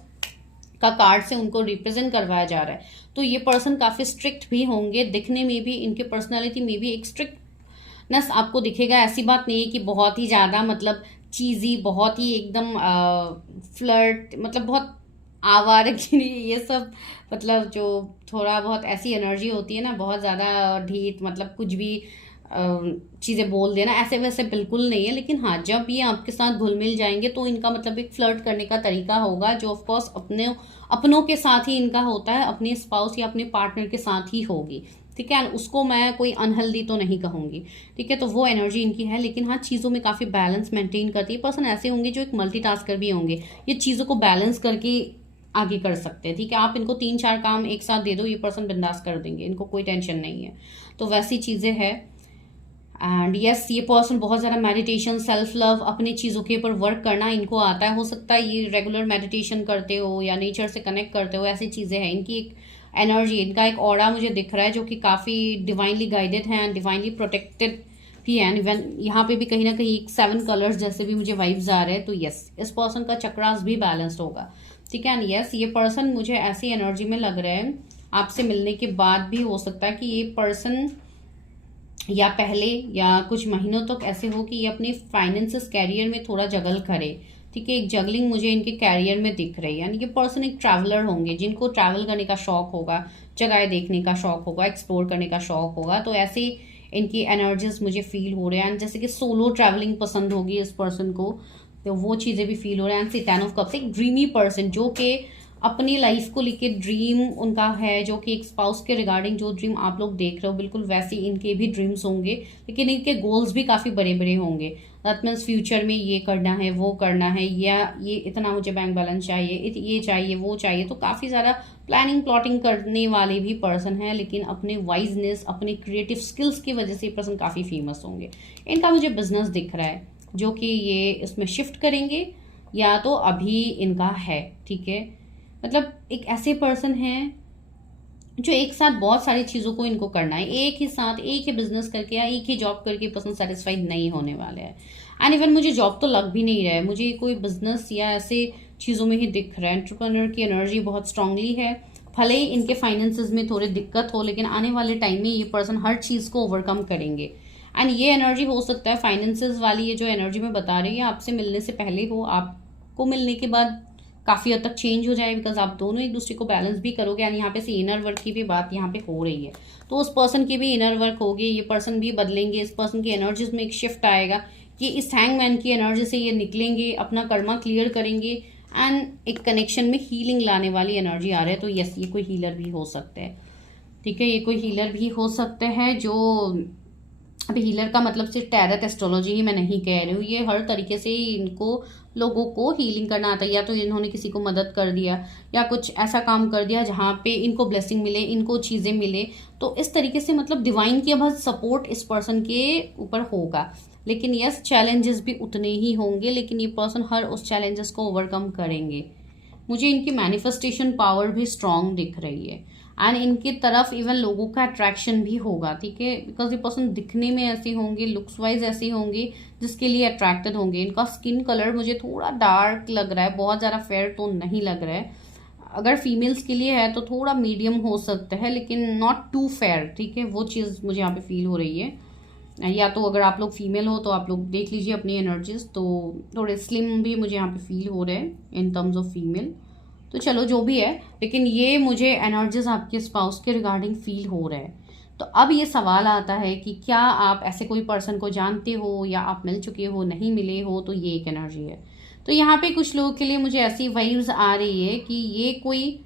का कार्ड से उनको रिप्रेजेंट करवाया जा रहा है, तो ये पर्सन काफ़ी स्ट्रिक्ट भी होंगे, दिखने में भी, इनके पर्सनालिटी में भी एक स्ट्रिक्टनेस आपको दिखेगा। ऐसी बात नहीं है कि बहुत ही ज़्यादा मतलब चीज़ी, बहुत ही एकदम फ्लर्ट, मतलब बहुत आवारगिरी, ये सब, मतलब जो थोड़ा बहुत ऐसी एनर्जी होती है ना, बहुत ज़्यादा ढीठ, मतलब कुछ भी चीज़ें बोल देना, ऐसे वैसे बिल्कुल नहीं है। लेकिन हाँ, जब ये आपके साथ घुल मिल जाएंगे तो इनका मतलब एक फ्लर्ट करने का तरीका होगा, जो ऑफकोर्स अपनों के साथ ही इनका होता है, अपने स्पाउस या अपने पार्टनर के साथ ही होगी, ठीक है। उसको मैं कोई अनहेल्दी तो नहीं कहूँगी, ठीक है। तो वो एनर्जी इनकी है, लेकिन हाँ, चीज़ों में काफ़ी बैलेंस मेंटेन करती है। पर्सन ऐसे होंगे जो एक मल्टीटास्कर भी होंगे, ये चीज़ों को बैलेंस करके आगे कर सकते हैं, ठीक है। आप इनको 3-4 काम एक साथ दे दो, ये पर्सन बिंदास कर देंगे, इनको कोई टेंशन नहीं है। तो वैसी चीज़ें हैं। एंड यस, ये पर्सन बहुत ज़्यादा मेडिटेशन, सेल्फ लव, अपनी चीज़ों के ऊपर वर्क करना इनको आता है। हो सकता है ये रेगुलर मेडिटेशन करते हो या नेचर से कनेक्ट करते हो, ऐसी चीज़ें हैं। इनकी एक एनर्जी, इनका एक ऑरा मुझे दिख रहा है जो कि काफ़ी डिवाइनली गाइडेड है एंड डिवाइनली प्रोटेक्टेड भी है। इवन यहाँ पे भी कहीं ना कहीं 7 कलर्स जैसे भी मुझे वाइब्स आ रहे हैं। तो यस, इस पर्सन का चक्रास भी बैलेंस्ड होगा, ठीक है। एंड यस, ये पर्सन मुझे ऐसी एनर्जी में लग रहा है, आपसे मिलने के बाद भी हो सकता है कि ये पर्सन या पहले या कुछ महीनों तक ऐसे हो कि ये अपने फाइनेंसेस कैरियर में थोड़ा जगल करे, ठीक है। एक जगलिंग मुझे इनके कैरियर में दिख रही है। यानी ये पर्सन एक ट्रैवलर होंगे, जिनको ट्रैवल करने का शौक होगा, जगह देखने का शौक होगा, एक्सप्लोर करने का शौक होगा। तो ऐसे इनकी एनर्जीज मुझे फील हो रहे हैं। जैसे कि सोलो ट्रैवलिंग पसंद होगी इस पर्सन को, तो वो चीज़ें भी फील हो रहे हैं। एंड 10 ऑफ कप्स, एक ड्रीमी पर्सन जो कि अपनी लाइफ को लेके ड्रीम उनका है, जो कि एक स्पाउस के रिगार्डिंग जो ड्रीम आप लोग देख रहे हो बिल्कुल वैसे इनके भी ड्रीम्स होंगे, लेकिन इनके गोल्स भी काफ़ी बड़े बड़े होंगे। दैट मीन्स फ्यूचर में ये करना है, वो करना है, या ये इतना मुझे बैंक बैलेंस चाहिए, ये चाहिए, वो चाहिए। तो काफ़ी ज़्यादा प्लानिंग प्लॉटिंग करने वाले भी पर्सन है, लेकिन अपने वाइजनेस, अपने क्रिएटिव स्किल्स की वजह से ये पर्सन काफ़ी फेमस होंगे। इनका मुझे बिजनेस दिख रहा है जो कि ये इसमें शिफ्ट करेंगे, या तो अभी इनका है, ठीक है। मतलब एक ऐसे पर्सन हैं जो एक साथ बहुत सारी चीज़ों को इनको करना है, एक ही साथ एक ही बिजनेस करके या एक ही जॉब करके पर्सन सेटिस्फाइड नहीं होने वाले हैं। एंड इवन मुझे जॉब तो लग भी नहीं रहा है, मुझे कोई बिजनेस या ऐसे चीज़ों में ही दिख रहा है। एंटरप्रेन्योर की एनर्जी बहुत स्ट्रांगली है। भले ही इनके फाइनेंसेस में थोड़ी दिक्कत हो, लेकिन आने वाले टाइम में ये पर्सन हर चीज़ को ओवरकम करेंगे। एंड ये एनर्जी हो सकता है फाइनेंसेस वाली, ये जो एनर्जी मैं बता रही है आपसे मिलने से पहले हो, आपको मिलने के बाद काफ़ी हद तक चेंज हो जाए, बिकॉज आप दोनों एक दूसरे को बैलेंस भी करोगे। एंड यहाँ पे से इनर वर्क की भी बात यहाँ पे हो रही है, तो उस पर्सन की भी इनर वर्क होगी, ये पर्सन भी बदलेंगे, इस पर्सन की एनर्जीज में एक शिफ्ट आएगा कि इस हैंगमैन की एनर्जी से ये निकलेंगे, अपना कर्मा क्लियर करेंगे एंड एक कनेक्शन में हीलिंग लाने वाली एनर्जी आ रही है। तो यस, ये कोई हीलर भी हो सकते हैं, ठीक है। ये कोई हीलर भी हो सकते हैं जो, अभी हीलर का मतलब सिर्फ टैरट एस्ट्रोलॉजी ही मैं नहीं कह रही हूँ, ये हर तरीके से इनको लोगों को हीलिंग करना आता है। या तो इन्होंने किसी को मदद कर दिया या कुछ ऐसा काम कर दिया जहाँ पे इनको ब्लेसिंग मिले, इनको चीज़ें मिले। तो इस तरीके से मतलब डिवाइन की अब सपोर्ट इस पर्सन के ऊपर होगा। लेकिन यस, चैलेंजेस भी उतने ही होंगे, लेकिन ये पर्सन हर उस चैलेंजेस को ओवरकम करेंगे। मुझे इनकी मैनिफेस्टेशन पावर भी स्ट्रांग दिख रही है। एंड इनकी तरफ इवन लोगों का अट्रैक्शन भी होगा, ठीक है। बिकॉज ये पर्सन दिखने में ऐसे होंगे, लुक्स वाइज ऐसे होंगे जिसके लिए अट्रैक्टेड होंगे। इनका स्किन कलर मुझे थोड़ा डार्क लग रहा है, बहुत ज़्यादा फेयर टोन नहीं लग रहा है। अगर फीमेल्स के लिए है तो थोड़ा मीडियम हो सकता है, लेकिन नॉट टू फेयर, ठीक है। वो चीज़ मुझे यहाँ पे फील हो रही है। या तो अगर आप लोग फीमेल हो तो आप लोग देख लीजिए अपनी एनर्जीज, तो थोड़े स्लिम भी मुझे यहाँ पे फील हो रहे हैं इन टर्म्स ऑफ फीमेल। तो चलो जो भी है, लेकिन ये मुझे एनर्जीज आपके स्पाउस के रिगार्डिंग फील हो रहा है। तो अब ये सवाल आता है कि क्या आप ऐसे कोई पर्सन को जानते हो, या आप मिल चुके हो, नहीं मिले हो, तो ये एक एनर्जी है। तो यहाँ पे कुछ लोगों के लिए मुझे ऐसी वाइब्स आ रही है कि ये कोई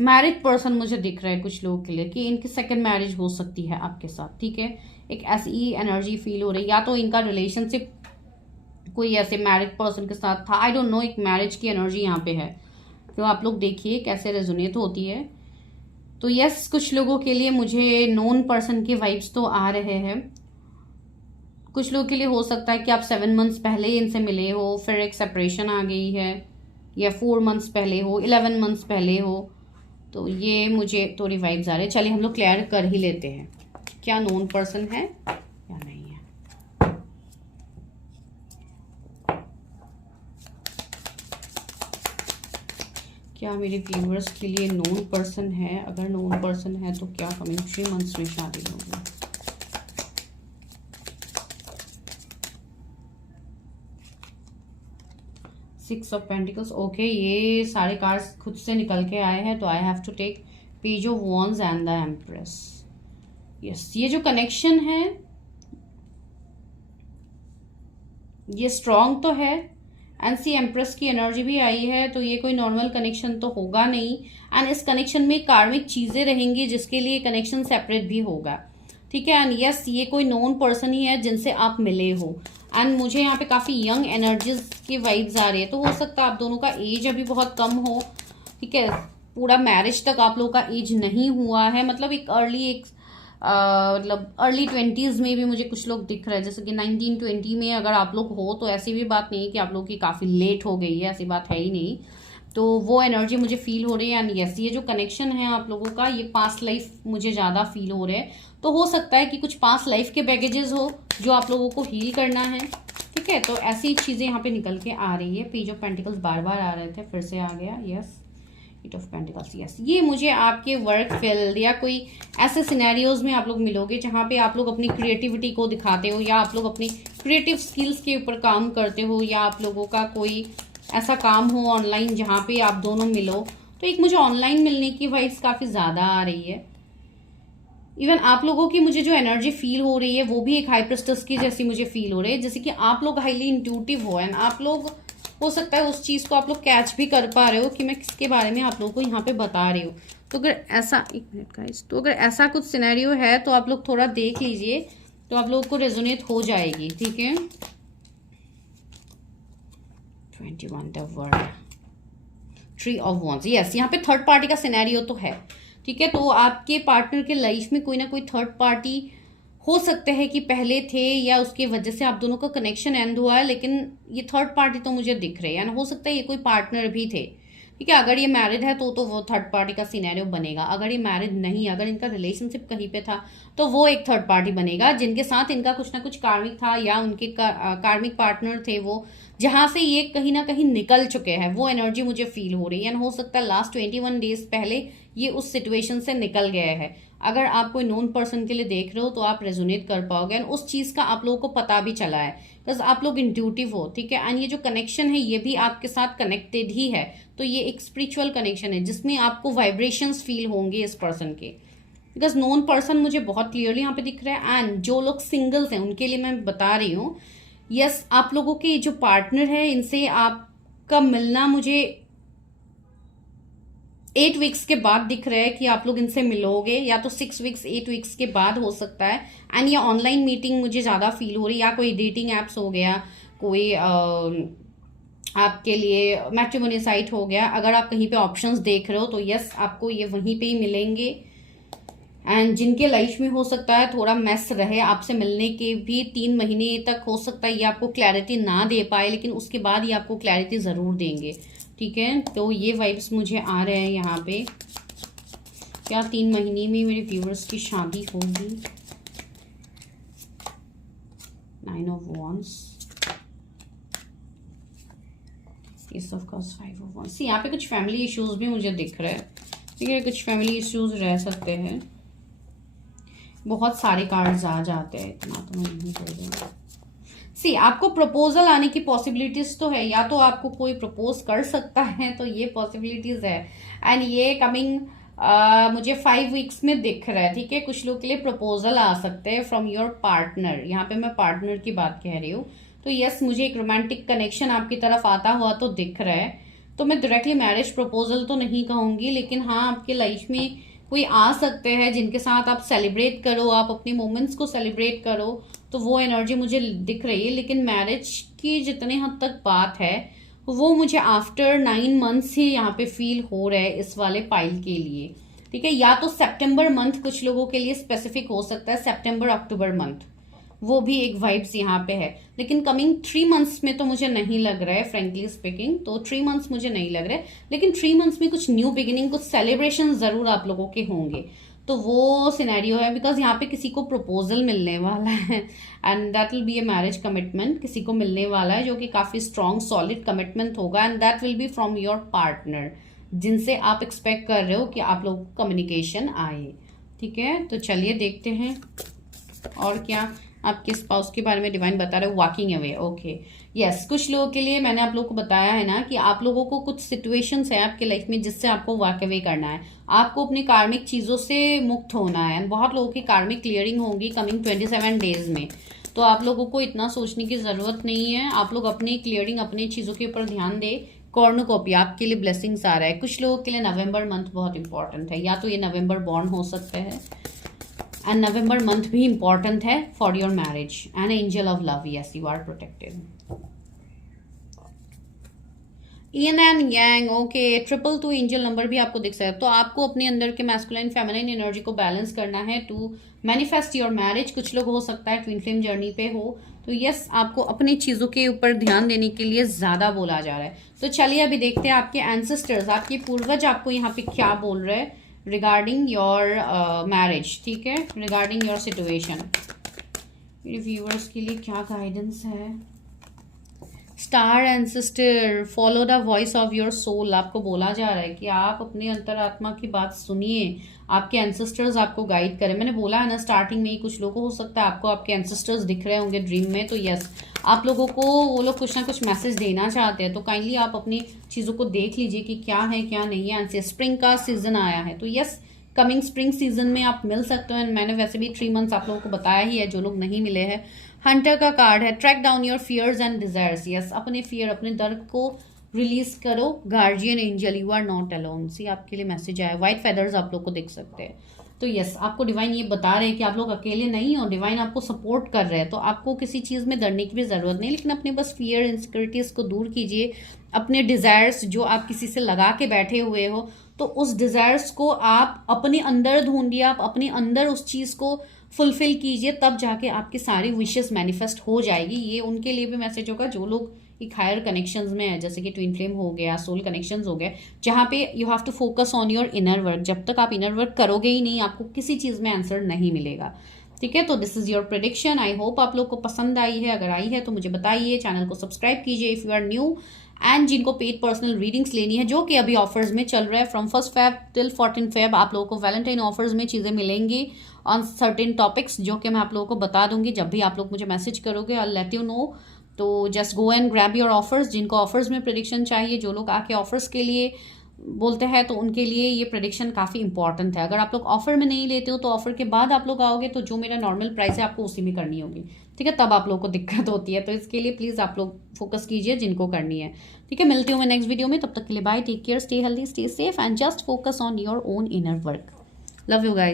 मैरिड पर्सन मुझे दिख रहा है कुछ लोगों के लिए, कि इनकी सेकंड मैरिज हो सकती है आपके साथ, ठीक है। एक ऐसी एनर्जी फील हो रही है, या तो इनका रिलेशनशिप कोई ऐसे मैरिड पर्सन के साथ था, आई डोंट नो। एक मैरिज की एनर्जी यहाँ पे है, तो आप लोग देखिए कैसे रेजोनेट होती है। तो यस, कुछ लोगों के लिए मुझे नोन पर्सन के वाइब्स तो आ रहे हैं। कुछ लोगों के लिए हो सकता है कि आप 7 मंथ्स पहले इनसे मिले हो, फिर एक सेपरेशन आ गई है, या 4 मंथ्स पहले हो, 11 मंथ्स पहले हो। तो ये मुझे थोड़ी वाइब्स आ रहे हैं। चलिए हम लोग क्लियर कर ही लेते हैं, क्या नोन पर्सन है या नहीं है। क्या मेरे व्यूअर्स के लिए नोन पर्सन है? अगर नोन पर्सन है तो क्या कमिंग 3 मंथ्स में शादी होगी? Six of pentacles, okay. ये सारे कार्ड्स खुद से निकल के आए हैं, तो I have to take page of wands and the empress. Yes, ये जो कनेक्शन है ये स्ट्रॉन्ग तो है, एंड सी एम्प्रेस की एनर्जी भी आई है, तो ये कोई नॉर्मल कनेक्शन तो होगा नहीं। एंड इस कनेक्शन में कार्मिक चीजें रहेंगी, जिसके लिए कनेक्शन सेपरेट भी होगा, ठीक है। एंड यस, ये कोई नॉन पर्सन ही है जिनसे आप मिले हो। एंड मुझे यहाँ पे काफी यंग एनर्जीज की वाइब्स आ रही है, तो हो सकता है आप दोनों का एज अभी बहुत कम हो, ठीक है। पूरा मैरिज तक आप लोगों का एज नहीं हुआ है, मतलब एक मतलब अर्ली 20s में भी मुझे कुछ लोग दिख रहे हैं, जैसे कि 19-20 में अगर आप लोग हो, तो ऐसी भी बात नहीं है कि आप लोग की काफ़ी लेट हो गई है, ऐसी बात है ही नहीं। तो वो एनर्जी मुझे फील हो रही है। एंड यस, ये जो कनेक्शन है आप लोगों का, ये पास्ट लाइफ मुझे ज़्यादा फील हो रहा है। तो हो सकता है कि कुछ पास्ट लाइफ के बैगेजेस हो जो आप लोगों को हील करना है, ठीक है। तो ऐसी चीज़ें यहाँ पे निकल के आ रही है। पेज ऑफ पेंटिकल्स बार बार आ रहे थे, फिर से आ गया। Yes, eight of pentacles. Yes, ये मुझे आपके वर्क फील्ड या कोई ऐसे सिनेरियोज में आप लोग मिलोगे जहाँ पे आप लोग अपनी क्रिएटिविटी को दिखाते हो, या आप लोग अपनी क्रिएटिव स्किल्स के ऊपर काम करते हो, या आप लोगों का कोई ऐसा काम हो ऑनलाइन जहाँ पे आप दोनों मिलो। तो एक मुझे ऑनलाइन मिलने की वाइब्स काफ़ी ज़्यादा आ रही है। इवन आप लोगों की मुझे जो एनर्जी फील हो रही है वो भी एक हाई प्रिस्टेस की जैसी मुझे फील हो रही है, जैसे कि आप लोग हाईली इंट्यूटिव हो। एंड आप लोग, हो सकता है उस चीज़ को आप लोग कैच भी कर पा रहे हो कि मैं किसके बारे में आप लोगों को यहाँ पे बता रही हूँ। तो अगर ऐसा, एक मिनट गाइस, तो अगर ऐसा कुछ सिनेरियो है तो आप लोग थोड़ा देख लीजिए, तो आप लोगों को रेजोनेट हो जाएगी, ठीक है। 21 the word, tree of wands. Yes, यहाँ पे थर्ड पार्टी का सिनेरियो तो है, ठीक है। तो आपके पार्टनर के लाइफ में कोई ना कोई थर्ड पार्टी हो सकते हैं कि पहले थे, या उसकी वजह से आप दोनों का कनेक्शन एंड हुआ है, लेकिन ये थर्ड पार्टी तो मुझे दिख रही है। एंड हो सकता है ये कोई पार्टनर भी थे, ठीक है। अगर ये मैरिड है तो वो थर्ड पार्टी का सिनेरियो बनेगा। अगर ये मैरिड नहीं, अगर इनका रिलेशनशिप कहीं पे था, तो वो एक थर्ड पार्टी बनेगा जिनके साथ इनका कुछ ना कुछ कार्मिक था, या उनके कार्मिक पार्टनर थे वो, जहां से ये कहीं ना कहीं निकल चुके हैं। वो एनर्जी मुझे फील हो रही है। एंड हो सकता है लास्ट 21 डेज पहले ये उस सिचुएशन से निकल गए हैं। अगर आप कोई नोन पर्सन के लिए देख रहे हो तो आप रेजोनेट कर पाओगे, एंड उस चीज का आप लोगों को पता भी चला है, बिकॉज आप लोग इंट्यूटिव हो, ठीक है। एंड ये जो कनेक्शन है ये भी आपके साथ कनेक्टेड ही है। तो ये एक स्पिरिचुअल कनेक्शन है जिसमें आपको वाइब्रेशंस फील होंगे इस पर्सन के, बिकॉज नोन पर्सन मुझे बहुत क्लियरली यहाँ पे दिख रहा है। एंड जो लोग सिंगल्स हैं उनके लिए मैं बता रही हूँ, यस, आप लोगों के जो पार्टनर है इनसे आपका मिलना मुझे 8 वीक्स के बाद दिख रहा है कि आप लोग इनसे मिलोगे, या तो 6 वीक्स 8 वीक्स के बाद हो सकता है। एंड ये ऑनलाइन मीटिंग मुझे ज़्यादा फील हो रही है, या कोई डेटिंग एप्स हो गया, कोई आपके लिए मैट्रिमोनी साइट हो गया। अगर आप कहीं पे ऑप्शंस देख रहे हो तो यस, आपको ये वहीं पे ही मिलेंगे। एंड जिनके लाइफ में हो सकता है थोड़ा मेस रहे, आपसे मिलने के भी 3 महीने तक हो सकता है ये आपको क्लैरिटी ना दे पाए, लेकिन उसके बाद ये आपको क्लैरिटी ज़रूर देंगे, ठीक है। तो ये वाइब्स मुझे आ रहे हैं यहाँ पे। क्या 3 महीने में मेरे व्यूअर्स की शादी होगी? 9 of wands, S of cups, 5 of wands. यहाँ पे कुछ फैमिली इश्यूज भी मुझे दिख रहे हैं, ठीक है। कुछ फैमिली इश्यूज रह सकते हैं। बहुत सारे कार्ड्स आ जाते हैं, इतना तो मैं नहीं बोल रही हूँ। सी, आपको प्रपोजल आने की पॉसिबिलिटीज तो है, या तो आपको कोई प्रपोज कर सकता है, तो ये पॉसिबिलिटीज है। एंड ये कमिंग मुझे 5 वीक्स में दिख रहा है, ठीक है। कुछ लोग के लिए प्रपोजल आ सकते हैं फ्रॉम योर पार्टनर। यहाँ पे मैं पार्टनर की बात कह रही हूँ। तो यस, मुझे एक रोमांटिक कनेक्शन आपकी तरफ आता हुआ तो दिख रहा है। तो मैं डायरेक्टली मैरिज प्रपोजल तो नहीं कहूंगी, लेकिन हाँ, आपके लाइफ में कोई आ सकते हैं जिनके साथ आप सेलिब्रेट करो, आप अपने मोमेंट्स को सेलिब्रेट करो, तो वो एनर्जी मुझे दिख रही है। लेकिन मैरिज की जितने हद तक बात है वो मुझे आफ्टर 9 मंथ्स ही यहाँ पे फील हो रहा है इस वाले पाइल के लिए, ठीक है। या तो सितंबर मंथ कुछ लोगों के लिए स्पेसिफिक हो सकता है, सितंबर अक्टूबर मंथ, वो भी एक वाइब्स यहाँ पे है। लेकिन कमिंग 3 मंथ्स में तो मुझे नहीं लग रहा है, फ्रेंकली स्पीकिंग। तो 3 मंथ्स मुझे नहीं लग रहा है, लेकिन 3 मंथ्स में कुछ न्यू बिगिनिंग, कुछ सेलिब्रेशन जरूर आप लोगों के होंगे। तो वो सिनेरियो है, बिकॉज यहाँ पे किसी को प्रपोजल मिलने वाला है, and that will be a marriage commitment. किसी को मिलने वाला है जो कि काफी स्ट्रॉन्ग सॉलिड कमिटमेंट होगा, and that will be from your partner, जिनसे आप एक्सपेक्ट कर रहे हो कि आप लोगों को कम्युनिकेशन आए, ठीक है। तो चलिए देखते हैं और क्या आपके स्पाउस के बारे में डिवाइन बता रहे हो। Walking away, okay, yes. कुछ लोगों के लिए मैंने आप लोगों को बताया है ना कि आप लोगों को कुछ सिचुएशंस है आपके लाइफ में जिससे आपको वॉक अवे करना है, आपको अपनी कार्मिक चीजों से मुक्त होना है। बहुत लोगों की कार्मिक क्लियरिंग होगी कमिंग 27 डेज में, तो आप लोगों को इतना सोचने की जरूरत नहीं है। आप लोग अपनी क्लियरिंग, अपनी चीजों के ऊपर ध्यान दे। कॉर्नुकोपी, आपके लिए ब्लेसिंग्स आ रहा है। कुछ लोगों के लिए नवंबर मंथ बहुत इंपॉर्टेंट है, या तो ये नवंबर बॉर्न हो सकते हैं, एंड नवंबर मंथ भी इंपॉर्टेंट है for your marriage. And angel of love, yes, you are protected. Yin and yang, okay, 222 angel number भी आपको दिख सकता है। तो आपको अपने अंदर के मैस्कुलाइन फेमिनाइन एनर्जी को बैलेंस करना है टू मैनिफेस्ट योर मैरिज। कुछ लोग हो सकता है ट्विन फ्लेम जर्नी पे हो, तो यस, आपको अपनी चीज़ों के ऊपर ध्यान देने के लिए ज़्यादा बोला जा रहा है। तो चलिए अभी देखते हैं आपके एंसेस्टर्स, आपके पूर्वज आपको यहाँ पे क्या बोल रहे हैं रिगार्डिंग योर मैरिज। ठीक है, रिगार्डिंग योर सिचुएशन मेरे व्यूअर्स के लिए क्या गाइडेंस है। Star ancestor, follow the voice of your soul. आपको बोला जा रहा है कि आप अपने अंतरात्मा की बात सुनिए, आपके एंसेस्टर्स आपको गाइड करें। मैंने बोला है ना स्टार्टिंग में ही, कुछ लोगों को हो सकता है आपको आपके एंसेस्टर्स दिख रहे होंगे ड्रीम में, तो यस, आप लोगों को वो लोग कुछ ना कुछ मैसेज देना चाहते हैं। तो काइंडली आप अपनी चीज़ों को देख लीजिए कि क्या है क्या नहीं है। स्प्रिंग का सीजन आया है, तो यस, कमिंग स्प्रिंग सीजन में आप मिल सकते हो। एंड मैंने वैसे भी 3 मंथ्स आप लोगों को बताया ही है, जो लोग नहीं मिले हैं। हंटर का कार्ड है, track down your fears and desires. Yes, अपने फियर, अपने दर्द को रिलीज करो। Guardian angel, you are not alone. See, आपके लिए मैसेज आया। व्हाइट फेदर्स आप लोग को देख सकते हैं। तो यस, आपको डिवाइन ये बता रहे हैं कि आप लोग अकेले नहीं हो, डिवाइन आपको सपोर्ट कर रहे हैं। तो आपको किसी चीज़ में डरने की भी ज़रूरत नहीं, लेकिन अपने बस फियर इनसिक्योरिटीज को दूर कीजिए। अपने डिज़ायर्स जो आप किसी से लगा के बैठे हुए हो, तो उस डिज़ायर्स को आप अपने अंदर ढूंढिए, आप अपने अंदर उस चीज़ को फुलफिल कीजिए, तब जाके आपकी सारी विशेस मैनिफेस्ट हो जाएगी। ये उनके लिए भी मैसेज होगा जो लोग एक हायर कनेक्शंस में है, जैसे कि ट्विन फ्लेम हो गया, सोल कनेक्शंस हो गए, जहाँ पे you have to focus on your inner work. जब तक आप इनर वर्क करोगे ही नहीं, आपको किसी चीज़ में आंसर नहीं मिलेगा। ठीक है, तो this is your prediction. I hope आप लोग को पसंद आई है। अगर आई है तो मुझे बताइए, चैनल को सब्सक्राइब कीजिए if you are new. And जिनको पेड पर्सनल रीडिंग्स लेनी है, जो कि अभी ऑफर्स में चल रहा है, फ्रॉम 1 Feb टिल 14 Feb आप लोगों को वैलेंटाइन ऑफर्स में चीज़ें मिलेंगी ऑन सर्टेन टॉपिक्स, जो कि मैं आप लोगों को बता दूंगी जब भी आप लोग मुझे मैसेज करोगे। I let you know. तो just go and grab your offers. जिनको ऑफर्स में प्रेडिक्शन चाहिए, जो लोग आके ऑफर्स के लिए बोलते हैं, तो उनके लिए ये प्रेडिक्शन काफ़ी इंपॉर्टेंट है। अगर आप लोग ऑफर में नहीं लेते हो, तो ऑफर के बाद आप लोग आओगे, तो जो मेरा नॉर्मल प्राइस है आपको उसी में करनी होगी। ठीक है, तब आप लोग को दिक्कत होती है। तो इसके लिए प्लीज़ आप लोग फोकस कीजिए जिनको करनी है। ठीक है, मिलती हूँ मैं नेक्स्ट वीडियो में। तब तक के लिए bye, take care, stay healthy, stay safe and just focus on your own inner work. Love you guys.